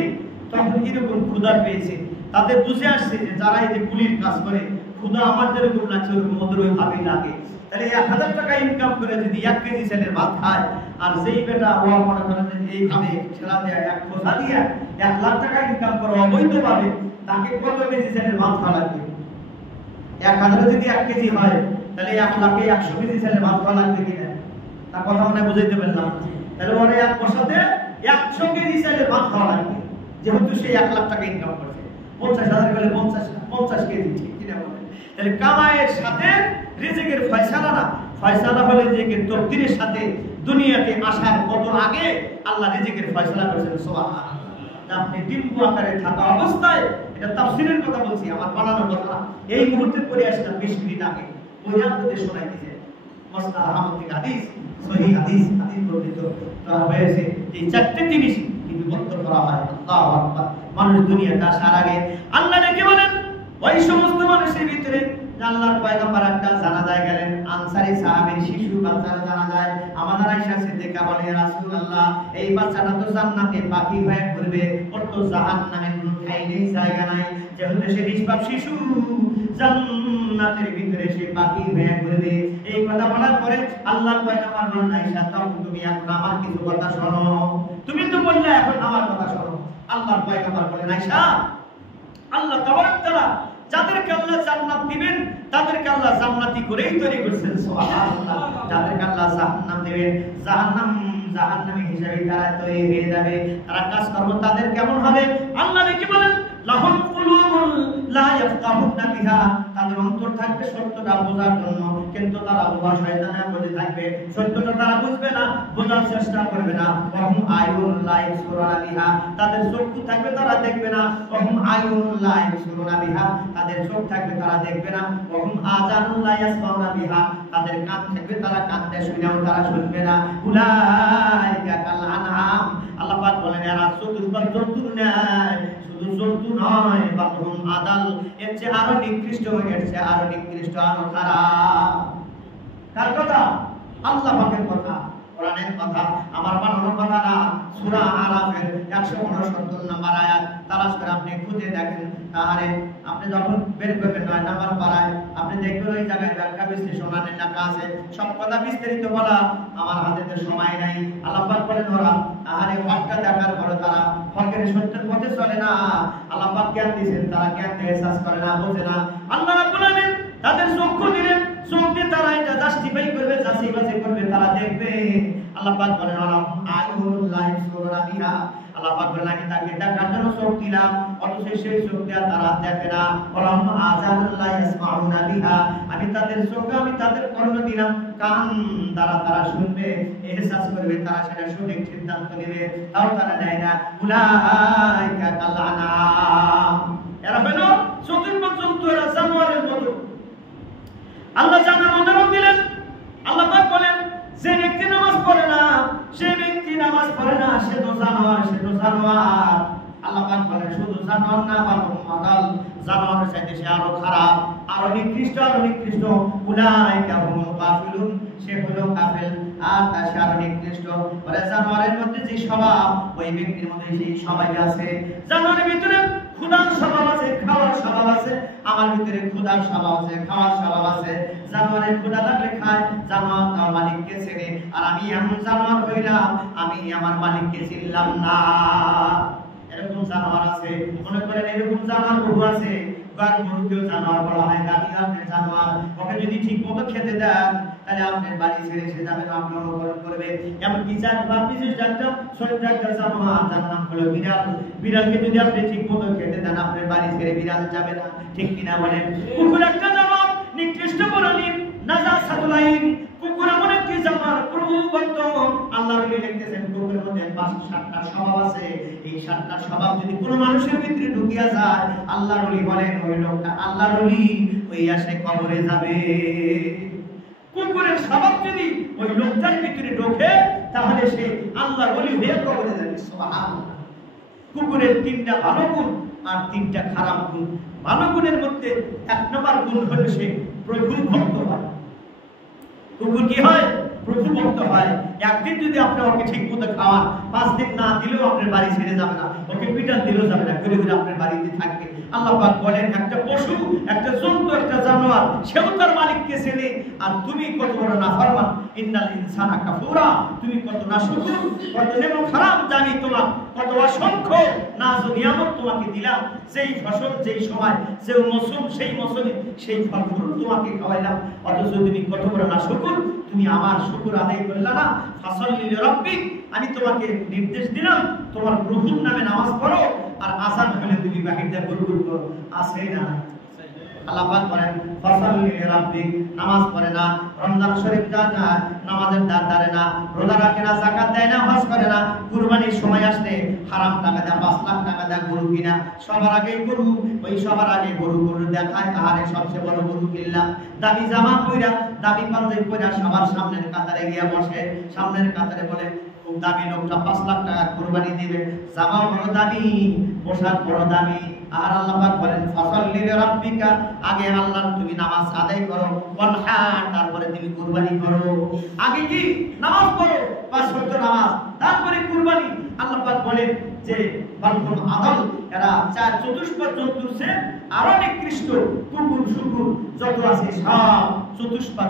তখন এরকম ক্ষুধা পেয়েছি। তাদের বুঝে আসছে যে যারা এই যে কুলির কাজ করে, ক্ষুধা আমার যেরকম লাগছে ওরকম ওদের ওই ভাবেই লাগে। তাহলে 1000 টাকা ইনকাম করে যদি 1 কেজি চালের ভাত খায়, আর যেই বেটা ও মনে করেন এইভাবে ছেলা দেয়া 1 খোসা দিয়া 1 লাখ টাকা ইনকাম করে অবৈধভাবে, তাকে কত কেজি চালের ভাত খাওয়া লাগবে? 1000 যদি 1 কেজি হয়, তাহলে 1 লাখে 100 কেজি চালের ভাত খাওয়া লাগবে কিনা? তার কথা মনে বুঝাইতে পারলাম। তাহলে ওরে 1 বসাতে 100 কেজি চালের ভাত খাওয়া লাগবে, যেহেতু সে 1 লাখ টাকা ইনকাম করছে। 50,000 করে 50 কেজি, ঠিক কিনা বলেন? তাহলে কামাইয়ের সাথে রিজিকের ফয়সালা না, ফয়সালা হলে রিজিকের তকদিরের সাথে। দুনিয়াতে আসার কত আগে আল্লাহ রিজিকের ফয়সালা করেছেন। সুবহানাল্লাহ। আপনি ডিম্ব আকারে থাকা অবস্থায়, এটা তাফসীরের কথা বলছি, আমার বানানোর কথা না। এই মুহূর্তে পড়ে আসলাম 20 মিনিট আগে, ওই আপনাদের শোনাই দিয়েছে মুসনাদ আহমদ থেকে হাদিস, সহিহ হাদিস বর্ণিত করা হয়েছে। এই 4টে জিনিস বিভক্ত করা হয়। আল্লাহু আকবার। মানুষ দুনিয়াতে আসার আগে আল্লাহ ডেকে বলেন ওই সমস্ত মানুষের ভিতরে আল্লাহর পয়গম্বর একটা জানাজায় গেলেন, আনসারী সাহাবীর শিশু বাচ্চার জানাজায়। আমাদের আয়েশা সিদ্দিকা বলে, ইয়া রাসূলুল্লাহ, এই বাচ্চাটা তো জান্নাতে পাখি হয়ে ঘুরবে, ওর তো জাহান্নামে কোনো ঠাঁই নেই, জায়গা নাই। যেহেতু সে নিষ্পাপ শিশু, জান্নাতের ভিতরে সে পাখি হয়ে ঘুরবে। এই কথা বলার পরে আল্লাহর পয়গম্বর বলেন, আয়েশা, তখন তুমি এখন আমার কিছু কথা শোনো। তুমি তো বললে, এখন আমার কথা শোনো। আল্লাহর পয়গম্বর বলেন, আয়েশা, আল্লাহ তাবারক তাআলা যাদেরকে আল্লাহ জান্নাত দিবেন তাদেরকে আল্লাহ জান্নাতি করেই তৈরি করেছেন। সুবহানাল্লাহ। যাদেরকে আল্লাহ জাহান্নাম দিবেন, জাহান্নামী হিসেবে তারা তৈরি হয়ে যাবে। তারা কাজ করবে, তাদের কেমন হবে? আল্লাহ কি বলেন, লাহুম কুলুবুন লা ইয়াফকাহুনা বিহা, তাদের অন্তর থাকবে সত্যটা বোঝার জন্য, কিন্তু তারা বোঝা শয়তানের মধ্যে থাকবে। সত্যটা তারা বুঝবে না, বোঝার চেষ্টা করবে না। ওয়াহুম আয়ুন লা ইবসুরুনা বিহা, তাদের চক্ষু থাকবে, তারা দেখবে না। ওয়াহুম আয়ুন লা ইবসুরুনা বিহা, তাদের চোখ থাকবে, তারা দেখবে না। ওয়াহুম আযানুন লা ইয়াসমাউনা বিহা, তাদের কান থাকবে, তারা কান দিয়ে শুনেও তারা শুনবে না। উলাইকা কাল আনআম, আল্লাহ পাক বলেন, এরা চতুর্পাশ জন্তুর ন্যায়। শুধু জন্তু নয়, বাহুম আদাল, এর চেয়ে আরো নিকৃষ্ট, এর চেয়ে আরো নিকৃষ্ট, আরো খারাপ। কার কথা? আল্লাহ পাকের কথা, কোরআনের কথা, আমার বানানোর কথা না। সূরা আরাফের 169 নম্বর আয়াত তালাশ করে আপনি খুঁজে দেখেন। তাহলে আপনি যখন বের করবেন 9 নম্বর পারায়, আপনি দেখবেন ওই জায়গায় ব্যাখ্যা বিশ্লেষণের লেখা আছে। সব কথা বিস্তারিত বলা আমার হাতে তো সময় নাই। আল্লাহ পাক বলেন, ওরা তাহলে হকটা দেখার পরে তারা হকের সত্যের পথে চলে না। আল্লাহ পাক জ্ঞান দিয়েছেন, তারা জ্ঞান দিয়ে এহসাস করে না, বোঝে না। আল্লাহ রাব্বুল আলামিন তাদের চক্ষু দিলেন, চোখ দিয়ে তারা এটা জাস্টিফাই করবে, যাচাই করবে, তারা দেখবে। আল্লাহ পাক বলেন, আল্লাহ ইবসুরুনা বিহা, আল্লাহ পাক বলেন, আমি তাকে দেখার জন্য চোখ দিলাম, অথচ সেই চোখ দিয়ে তারা দেখে না। আযানুল্লাহ ইয়াসমাউনা বিহা, আমি তাদের চোখ, আমি তাদের কর্ণ দিলাম, কান দ্বারা তারা শুনবে, এহসাস করবে, তারা সেটা সঠিক সিদ্ধান্ত নেবে। তাও তারা নেয় না। উলাইকা কাল আনআম, এরা হলো চতুর্পাশ জন্তু, এরা জানোয়ারের মতো। আল্লাহ জানার উদাহরণ দিলেন। আল্লাহ পাক বলেন, যে ব্যক্তি নামাজ পড়ে না, সে ব্যক্তি নামাজ পড়ে না, সে তো জানোয়ার, সে তো জানোয়ার। আল্লাহ পাক বলেন শুধু জানোয়ার না বালহুম আদাল, জানোয়ারের চাইতে সে আরো খারাপ, আরো নিকৃষ্ট, উলাইকা হুমুল গাফিলুন, সে হলো কাফের আর তা সে আরো নিকৃষ্ট। বলে জানোয়ারের মধ্যে যে স্বভাব ওই ব্যক্তির মধ্যে সেই স্বভাব আছে। জানোয়ারের ভিতরে ক্ষুধার স্বভাব আছে, খাওয়ার স্বভাব আছে, আমার ভিতরে ক্ষুধার স্বভাব আছে, খাওয়ার স্বভাব আছে। জানোয়ারের ক্ষুধা লাগলে খায়, জানোয়ার তার মালিককে চেনে, আর আমি এমন জানোয়ার হইলাম আমি আমার মালিককে চিনলাম না। এরকম জানোয়ার আছে, মনে করেন এরকম জানোয়ার বহু আছে। গরুকেও জানোয়ার বলা হয়, গাভী আপনার জানোয়ার, ওকে যদি ঠিক মতো খেতে দেন তাহলে আপনার বাড়ি ছেড়ে সে যাবে না, আপনি অনুকরণ করবে। এমনকি বিশেষ একটা ছোট্ট একটা জানোয়ার যার নাম হলো বিড়াল, বিড়ালকে যদি আপনি ঠিক মতো খেতে দেন আপনার বাড়ি ছেড়ে বিড়াল যাবে না, ঠিক কিনা বলেন? কুকুর একটা জানোয়ার, নিকৃষ্ট প্রাণী, নাজাসাতুল আইন। কুকুর এমন একটি জানোয়ার, প্রভু ভক্ত আল্লাহ নবী লিখতেছেন কুকুরের মধ্যে 7টা স্বভাব আছে। এই 7টা স্বভাব যদি কোনো মানুষের ভিতরে ঢুকিয়া যায়, আল্লাহ নবী বলেন ওই লোকটা আল্লাহ নবী হইয়া সে কবরে যাবে। কুকুরের স্বভাব যদি ওই লোকটার ভিতরে ঢোকে তাহলে সে আল্লাহ নবী হয়ে কবরে যাবে। সুবহানাল্লাহ। কুকুরের 3টা ভালো গুণ আর 3টা খারাপ গুণ। ভালো গুণের মধ্যে 1 নম্বর গুণ হলো সে প্রভু ভক্ত হয়। কুকুর কি হয়? প্রভু ভক্ত হয়। একদিন যদি আপনি ওকে ঠিক মতো খাওয়ান, 5 দিন না দিলেও আপনার বাড়ি ছেড়ে যাবে না, ওকে পিটান দিলেও যাবে না, ঘুরে ঘুরে আপনার বাড়িতে থাকবে। আল্লাহ পাক বলেন একটা পশু, একটা জন্তু, একটা জানোয়ার, সেও তার মালিককে চেনে। আর তুমি কত বড় নাফরমান, ইন্নাল ইনসানা কাফুরা, তুমি কত নাশুকুর, কত নেমো খারাপ জানি তোমার, কত অসংখ্য নাজ ও নিয়ামত তোমাকে দিলাম, যেই ফসল যেই সময় যে মৌসুম সেই মৌসুমে সেই ফল ফুল তোমাকে খাওয়াইলাম, অথচ তুমি কত বড় নাশুকুর, তুমি আমার শুকর আদায় করলা না। ফাসাল্লি লিরাব্বিক, আমি তোমাকে নির্দেশ দিলাম তোমার প্রভুর নামে নামাজ পড়ো, আর আযান হলে তুমি বাহিরে গুরগুর করো। আছে না? আল্লাহ পাক বলেন ফাসাল্লি লিরাব্বিক, নামাজ পড়ে না, রমজান শরীফ যায় না, নামাজের দাঁড় ধরে না, রোজা রাখে না, যাকাত দেয় না, হজ করে না, কুরবানির সময় আসলে হারাম টাকা দেয়, 5 লাখ টাকা দেয় গরু কিনা, সবার আগে গরু, ওই সবার আগে গরু দেখায়, আহারে সবচেয়ে বড় গরু কিনলাম, দামি জামা পইরা, দামি পাঞ্জাবি পইরা সবার সামনের কাতারে গিয়ে বসে, সামনের কাতারে বলে খুব দামি লোকটা 5 লাখ টাকা কুরবানি দিবে, জামা বড় দামি, পোশাক বড় দামি। আর আল্লাহ পাক বলেন ফাসাল্লি লিরাব্বিকা, আগে আল্লাহর তুমি নামাজ আদায় করো, ওয়ানহার, তারপরে তুমি কুরবানি করো। আগে কি নামাজ পড়ো, 5 ওয়াক্ত নামাজ, তারপরে কুরবানি। আল্লাহ পাক বলেন যে বালহুম আদাল, এরা চতুষ্পদ জন্তুর চেয়ে আরো নিকৃষ্ট। কুকুর শুকুর যত আছে সব চতুষ্পদ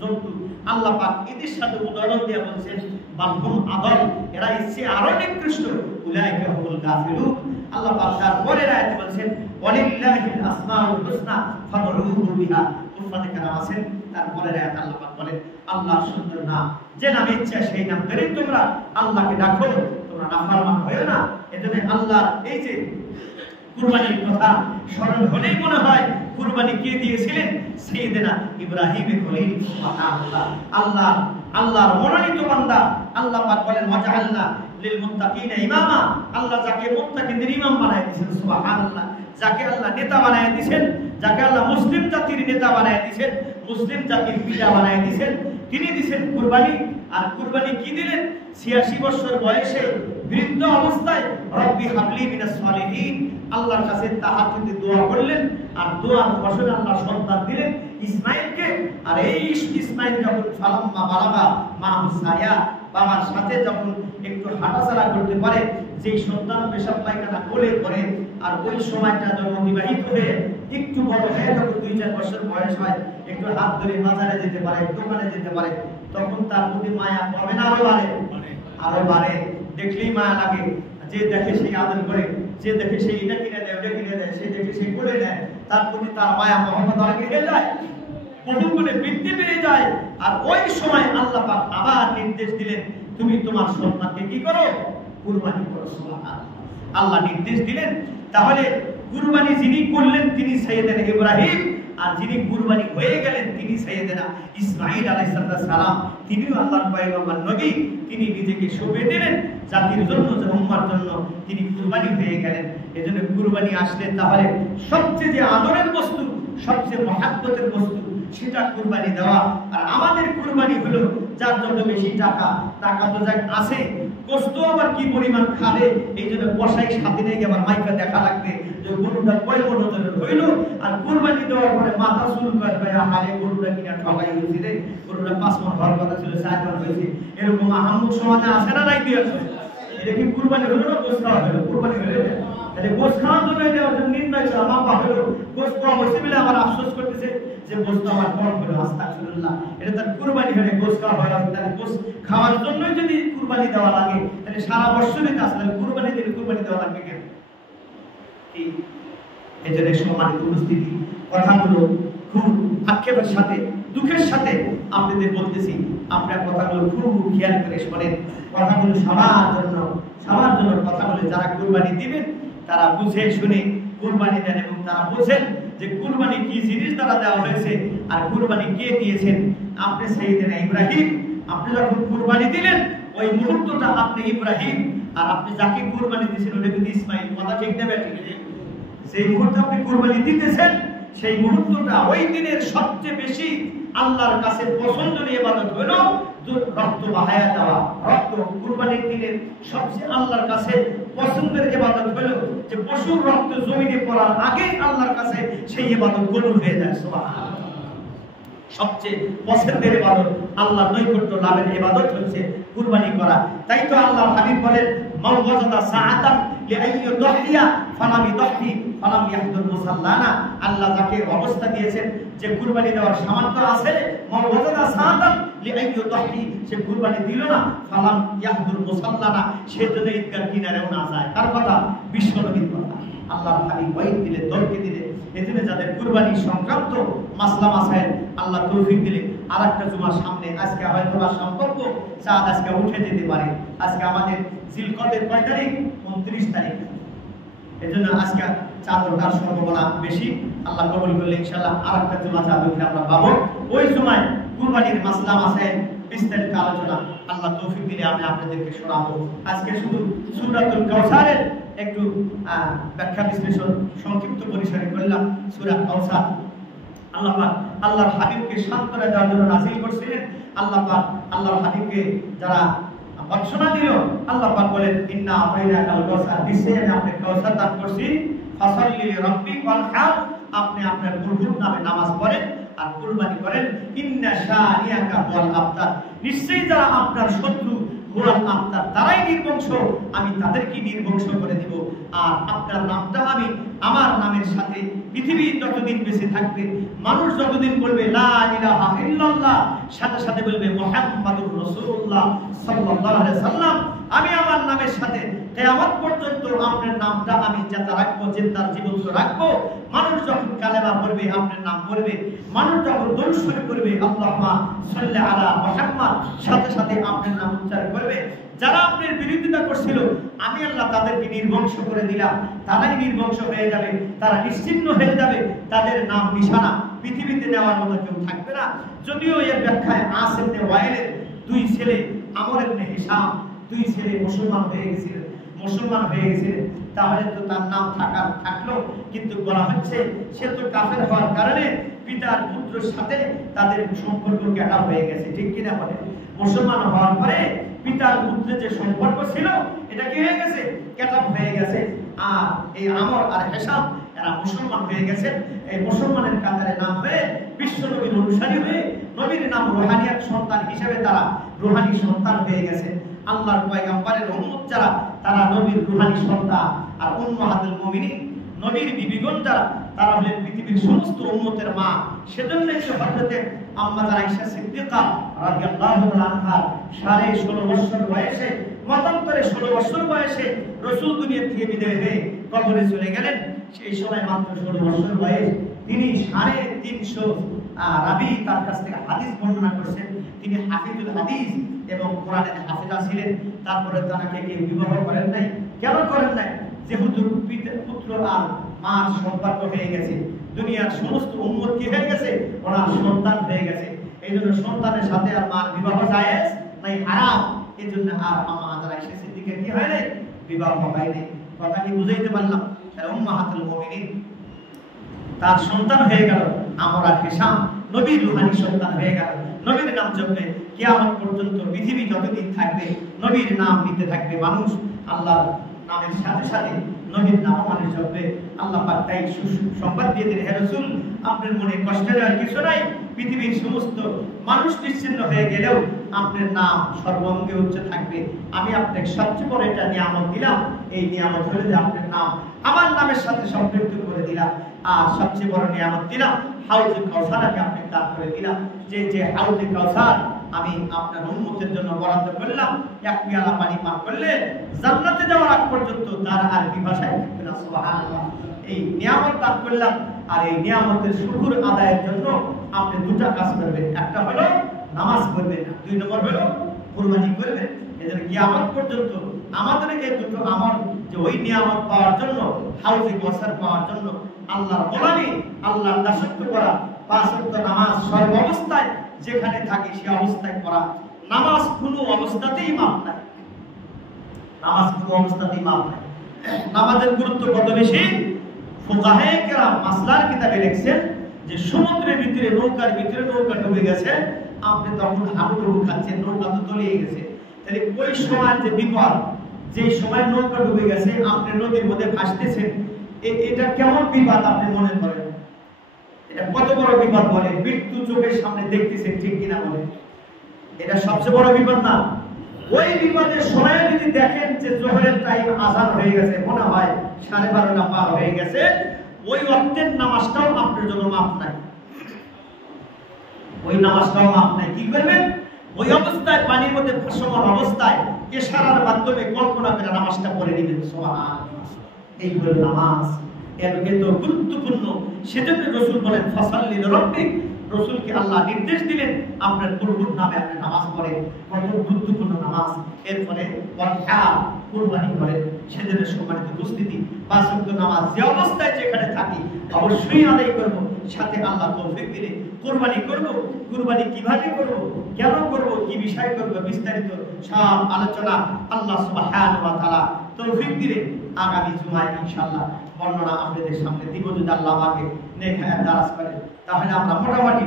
জন্তু। আল্লাহ পাক এদের সাথে উদাহরণ দিয়ে বলছেন বালহুম আদাল, এরা ইচ্ছে আরো নিকৃষ্ট। উলাইকা হুমুল গাফিলুন। আল্লাহ পাক তার পরের আয়াতে বলেন ওয়ালিল্লাহিল আসমাউল হুসনা ফাদউহু বিহা। কুরআনে কালাম আছেন, তার পরের আয়াতে আল্লাহ পাক বলেন আল্লাহর সুন্দর নাম, যে নামে ইচ্ছা সেই নাম ধরে তোমরা আল্লাহকে ডাকো, তোমরা নাফরমান হয়ো না। এজন্য আল্লাহর এই যে কুরবানির কথা স্মরণ হলেই মনে হয় কুরবানি কে দিয়েছিলেন? সাইয়েদনা ইব্রাহিম খলিল। সুবহানাল্লাহ। আল্লাহর মনোনীত বান্দা। আল্লাহ পাক বলেন ওয়াজআলনা লিল মুত্তাকিনা ইমামা, আল্লাহ যাকে মুত্তাকিদের ইমাম বানায় দিয়েছেন। সুবহানাল্লাহ। যাকে আল্লাহ নেতা বানায় দিয়েছেন, যাকে আল্লাহ মুসলিম জাতির নেতা বানায় দিয়েছেন, মুসলিম জাতির পিতা বানায় দিয়েছেন, তিনি দিয়েছেন কুরবানি। আর কুরবানি কি দিলেন? 86 বছর বয়সে বৃদ্ধ অবস্থায় রব্বি হাবলি মিনাস সালিহিন, আল্লাহর কাছে তাহাজ্জুদে দোয়া করলেন, আর দোয়ার ফসলে আল্লাহ সন্তান দিলেন ইসমাঈলকে। আর এই ইসমাঈল যখন ফালাম্মা বালাগা মাহু সায়া, বাবার সাথে যখন একটু হাঁটাচলা করতে পারে, যেই সন্তান পেশাব পায়খানা করে, আর ওই সময়টা যখন অতিবাহিত হয়ে একটু বড় হয়ে যখন 2-4 বছর বয়স হয়, একটু হাত ধরে বাজারে যেতে পারে, দোকানে যেতে পারে, তখন তার প্রতি মায়া কমে না আরো বাড়ে। দেখলেই মায়া লাগে। যে দেখে সেই আদর করে, যে দেখে সেই এটা কিনে দেয়, ওটা কিনে দেয়, সে দেখে সেই করে নেয়, তার প্রতি তার মায়া মহব্বত অনেক বেড়ে যায়, বহুগুণে বৃদ্ধি পেয়ে যায়। আর ওই সময় আল্লাহ পাক আবার নির্দেশ দিলেন তুমি তোমার সন্তানকে কি করো? কুরবানি করো। সুবহানাল্লাহ। আল্লাহ নির্দেশ দিলেন। তাহলে কুরবানি যিনি করলেন তিনি সাইয়েদনা ইব্রাহিম, আর যিনি কুরবানি হয়ে গেলেন তিনি সাইয়েদনা ইসমাঈল আলাইহিস সালাম। তিনিও আল্লাহর পয়গম্বর নবী, তিনি নিজেকে সঁপে দিলেন জাতির জন্য, উম্মার জন্য তিনি কুরবানি হয়ে গেলেন। এজন্য কুরবানি আসলে তাহলে সবচেয়ে যে আদরের বস্তু, সবচেয়ে মহব্বতের বস্তু, সেটা কুরবানি দেওয়া। আর আমাদের কুরবানি হলো যার যত বেশি টাকা তো যাক আছে, গোস্ত আবার কি পরিমাণ খাবে, এই জন্য কষাই সাথে নিয়ে আবার মাইকা দেখা লাগবে যে গরুটা কয় মন ওজনের হইল। আর কুরবানি দেওয়ার পরে মাথা চুল করবে, হারে গরুটা কিনা ঠকাই হয়েছে রে, গরুটা 5 মন হওয়ার কথা ছিল 4 মন হয়েছে। এরকম আহম্মদ সমাজে আছে না নাই? দিয়ে এটা কি কুরবানি হলো না গোস্ত খাওয়া হলো? কুরবানি হলো। তাহলে গোস্ত খাওয়ার জন্য এটা নির্ণয় ছিল আমার বাবা হলো গোস্ত অবশ্যই বলে আবার আফসোস করতেছে যে গোস্ত আমার কম হলো, আস্তাগফিরুল্লাহ। এটা তার কুরবানি হলে গোস্ত খাওয়া হয়। তাহলে গোস্ত খাওয়ার জন্যই যদি কুরবানি দেওয়া লাগে তাহলে সারা বছরই তো আসলে কুরবানি দিলে কুরবানি দেওয়া লাগবে কেন? কি এজন্য সম্মানিত উপস্থিতি, কথাগুলো খুব আক্ষেপের সাথে দুঃখের সাথে আপনাদের বলতেছি, আপনার কথাগুলো খুব খেয়াল করে শোনেন। কথাগুলো সবার জন্য কথাগুলো যারা কুরবানি দিবেন তারা বুঝে শুনে কুরবানি দেন এবং তারা বোঝেন যে কুরবানি কি জিনিস দ্বারা দেওয়া হয়েছে আর কুরবানি কে দিয়েছেন। আপনি সাইয়েদনা ইব্রাহিম, আপনি যখন কুরবানি দিলেন ওই মুহূর্তটা আপনি ইব্রাহিম, আর আপনি যাকে কুরবানি দিয়েছেন ওটা কিন্তু ইসমাইল। কথা ঠিক না ব্যাঠিক? সেই মুহূর্তে আপনি কুরবানি দিতেছেন, সেই মুহূর্তটা ওই দিনের সবচেয়ে বেশি আল্লাহর কাছে পছন্দনীয় ইবাদত হলো রক্ত বাহায়া দেওয়া। রক্ত কুরবানির দিনের সবচেয়ে আল্লাহর কাছে পছন্দের ইবাদত হলো যে পশুর রক্ত জমিনে পড়ার আগে আল্লাহর কাছে সেই ইবাদত কবুল হয়ে যায়। সুবহানাল্লাহ। সবচেয়ে পছন্দের ইবাদত, আল্লাহর নৈকট্য লাভের ইবাদত হচ্ছে কুরবানি করা। তাই তো আল্লাহর হাবিব বলেন মান ওয়াজাদা সাআতান লিআইয়ুদহিয়া ফালাম ইদহি ফালাম ইয়াহদুর মুসাল্লানা। আল্লাহ যাকে অবস্থা দিয়েছেন যে কুরবানি দেওয়ার সামর্থ্য আছে, মান ওয়াজাদা সাআতান লিআইয়ুদহি, সে কুরবানি দিল না, ফালাম ইয়াহদুর মুসাল্লানা, সে যদি ঈদগাহ কিনারেও না যায়। কার কথা? বিশ্বনবীর কথা। আল্লাহর হাবিব ওই দিলে দরকে দিলে এদিনে যাদের কুরবানি সংক্রান্ত মাসলা মাসাইল আল্লাহ তৌফিক দিলে আরেকটা জুমার সামনে আজকে হয়তো বা সম্পর্ক চাঁদ আজকে উঠে যেতে পারে। আজকে আমাদের জিলকদের কয় তারিখ? 29 তারিখ। এজন্য আজকে চাঁদ ওঠার সম্ভাবনা বেশি। আল্লাহ কবুল করলে ইনশাআল্লাহ আরেকটা জুমা চাঁদ উঠে আমরা পাবো। ওই সময় কুরবানির মাসলা মাসাইল বিস্তারিত আলোচনা আল্লাহ তৌফিক দিলে আমি আপনাদেরকে শোনাবো। আজকে শুধু সূরাতুল কাউসারের একটু ব্যাখ্যা বিশ্লেষণ সংক্ষিপ্ত পরিসরে করলাম। সূরা কাউসার আল্লাহ পাক আল্লাহর হাবিবকে সান্ত্বনা দেওয়ার জন্য নাযিল করছিলেন। আল্লাহ পাক আল্লাহর হাবিবকে যারা বর্ষনা দিল, আল্লাহ পাক বলেন ইন্না আতাইনাকাল কাউসার, নিশ্চয়ই আমি আপনাকে কাউসার দান করছি। ফাসাল্লি লিরাব্বিকা ওয়ানহার, আপনি আপনার প্রভুর নামে নামাজ পড়েন আর কুরবানি করেন। ইন্না শানিয়াকা হুয়াল আবতার, নিশ্চয়ই যারা আপনার শত্রু হুয়াল আবতার, তারাই নির্বংশ, আমি তাদেরকে নির্বংশ করে দেব। আর আপনার নামটা আমি আমার নামের সাথে পৃথিবী যতদিন বেঁচে থাকবে, মানুষ যতদিন বলবে লা ইলাহা ইল্লাল্লাহ, সাথে সাথে বলবে মুহাম্মাদুর রাসূলুল্লাহ সাল্লাল্লাহু আলাইহি সাল্লাম, আমি আমার নামের সাথে কিয়ামত পর্যন্ত আপনার নামটা আমি জিন্দা রাখবো, জিন্দার জীবন্ত রাখবো। মানুষ যখন কালেমা পড়বে আপনার নাম পড়বে, মানুষ যখন দরুদ শরীফ পড়বে আল্লাহুম্মা সাল্লি আলা মুহাম্মাদ, সাথে সাথে আপনার নাম উচ্চারণ করবে। যারা আপনার বিরোধিতা করছিল আমি আল্লাহ তাদেরকে নির্বংশ করে দিলাম, তারাই নির্বংশ হয়ে যাবে, তারা নিশ্চিহ্ন হয়ে যাবে, তাদের নাম নিশানা পৃথিবীতে নেওয়ার মতো কেউ থাকবে না। যদিও এর ব্যাখ্যায় আস ইবনে ওয়াইলের 2 ছেলে আমর ইবনে হিশাম 2 ছেলে মুসলমান হয়ে গেছিলেন, তাহলে তো তার নাম থাকলো, কিন্তু বলা হচ্ছে সে তো কাফের হওয়ার কারণে পিতার পুত্রের সাথে তাদের সম্পর্ক কাটা হয়ে গেছে। ঠিক কিনা বলে? মুসলমান হওয়ার পরে পিতার পুত্রের যে সম্পর্ক ছিল এটা কি হয়ে গেছে? কাটা হয়ে গেছে। আর এই আমর আর হিশাম এরা মুসলমান হয়ে গেছে। এই মুসলমানের কাতারে নাম হয়ে বিশ্ব নবীর অনুসারী হয়ে নবীর নাম রুহানিয়াত সন্তান হিসেবে তারা রুহানি সন্তান হয়ে গেছে। আল্লাহর পয়গম্বরের উম্মত যারা, তারা নবীর রুহানি সন্তান। আর উম্মাহাতুল মুমিনিন, নবীর বিবিগণ যারা, তারা হলেন পৃথিবীর সমস্ত উম্মতের মা। সেজন্যই যে হযরতে আম্মা আয়েশা সিদ্দিকা রাদিয়াল্লাহু তাআলা আনহা 16.5 বছর বয়সে, মতান্তরে 16 বছর বয়সে রাসূল দুনিয়া থেকে বিদায় হয়ে কবরে চলে গেলেন। সেই সময় মাত্র 16 বছর বয়স। তিনি 350 রাবী তার কাছ থেকে হাদিস বর্ণনা করেছেন। তিনি হাফিজুল হাদিস এবং কোরআনের হাফেজা ছিলেন। তারপরে তাকে কেউ বিবাহ করেন নাই। কেন করেন নাই? যেহেতু পুত্র আর মার সম্পর্ক হয়ে গেছে, দুনিয়ার সমস্ত উম্মত কি হয়ে গেছে? ওনার সন্তান হয়ে গেছে। এই জন্য সন্তানের সাথে আর মার বিবাহ জায়েজ নাই, হারাম। এই জন্য আর আম্মা আয়েশা সিদ্দিকার কি হয় নাই? বিবাহ হয় নাই। কথা কি বুঝাইতে পারলাম? উম্মাহাতুল মুমিনিন তার সন্তান হয়ে গেল আমর আর হিশাম, নবীর রুহানি সন্তান হয়ে গেল। নবীর নাম জপবে, কিয়ামত পর্যন্ত পৃথিবী যতদিন থাকবে নবীর নাম নিতে থাকবে মানুষ। আল্লাহর নামের সাথে সাথে নবীর নামও মানুষ জপবে। আল্লাহ পাক তাই সংবাদ দিয়ে দিলেন, হে রাসূল, আপনার মনে কষ্ট নেওয়ার কিছু নাই। পৃথিবীর সমস্ত মানুষ নিশ্চিন্ন হয়ে গেলেও আপনার নাম সর্বঙ্গে উচ্চ থাকবে। আমি আপনাকে সবচেয়ে বড় একটা নিয়ামত দিলাম। এই নিয়ামত হলো যে আপনার নাম আমার নামের সাথে সম্পৃক্ত করে দিলাম। আর সবচেয়ে বড় নিয়ামত দিলাম হাউজে কাউসার আমি আপনাকে দান করে দিলাম। যে হাউজে কাউসার আমি আপনার উম্মতের জন্য বরাদ্দ করলাম, এক পেয়ালা পানি পান করলে জান্নাতে যাওয়ার আগ পর্যন্ত তার আর বিভাষায় থাকবে না। সুবহানাল্লাহ। এই নিয়ামত দান করলাম, আর এই নিয়ামতের শুকর আদায়ের জন্য আপনি দুটা কাজ করবেন। একটা হলো নামাজ পড়বেন, 2 নম্বর হলো কুরবানি করবেন। এদের কিয়ামত পর্যন্ত আমাদের এই দুটো আমল, যে ওই নিয়ামত পাওয়ার জন্য, হাউজে কাউসার পাওয়ার জন্য আল্লাহর গোলামি, আল্লাহর দাসত্ব করা, 5 ওয়াক্ত নামাজ সর্ব অবস্থায় যেখানে থাকে সে অবস্থায় করা। নামাজ কোনো অবস্থাতেই মাপ নাই, নামাজ কোনো অবস্থাতেই মাপ নাই। নামাজের গুরুত্ব কত বেশি, ফুকাহে কেরাম মাসলার কিতাবে লিখছেন যে সমুদ্রের ভিতরে নৌকার ভিতরে নৌকা ডুবে গেছে, আপনি তখন হাবুডুবু খাচ্ছেন, নৌকা তো তলিয়ে গেছে। তাহলে ওই সময় যে বিপদ, যে সময় নৌকা ডুবে গেছে আপনি নদীর মধ্যে ভাসতেছেন, এটা কেমন বিপদ আপনি মনে করেন? এটা কত বড় বিপদ বলে, মৃত্যু চোখের সামনে দেখতেছেন, ঠিক কিনা বলে? এটা সবচেয়ে বড় বিপদ না? ওই বিপদের সময় যদি দেখেন যে জোহরের টাইম আযান হয়ে গেছে, মনে হয় 12:30 পার হয়ে গেছে, ওই ওয়াক্তের নামাজটাও আপনার জন্য মাপ নাই, ওই নামাজটাও মাপ নাই। কি করবেন? ওই অবস্থায় পানির মধ্যে ভাসমান অবস্থায় ইশারার মাধ্যমে কল্পনা করে নামাজটা পড়ে নেবেন। সুবহানাল্লাহ। এই হলো নামাজ। এর এত গুরুত্বপূর্ণ। সেজন্য রাসূল বলেন ফাসাল্লি লিরাব্বিক, রাসূলকে আল্লাহ নির্দেশ দিলেন আপনার প্রভুর নামে আপনি নামাজ পড়েন। কত গুরুত্বপূর্ণ নামাজ। এরপরে ওয়াহা কুরবানি করেন। সেজন্য সম্মানিত উপস্থিতি, 5 ওয়াক্ত নামাজ যে অবস্থায় যেখানে থাকি অবশ্যই আদায় করব। সাথে আল্লাহ তৌফিক দিলে কুরবানি করব। কুরবানি কিভাবে করব, কেন করব, কি বিষয় করব, বিস্তারিত সব আলোচনা আল্লাহ সুবহানাহু ওয়া তাআলা তৌফিক দিলে আগামী জুমায় ইনশাআল্লাহ বর্ণনা আপনাদের সামনে দিব। যদি আল্লাহ আমাকে নেক হায়াত দারাজ করে, তাহলে আমরা মোটামুটি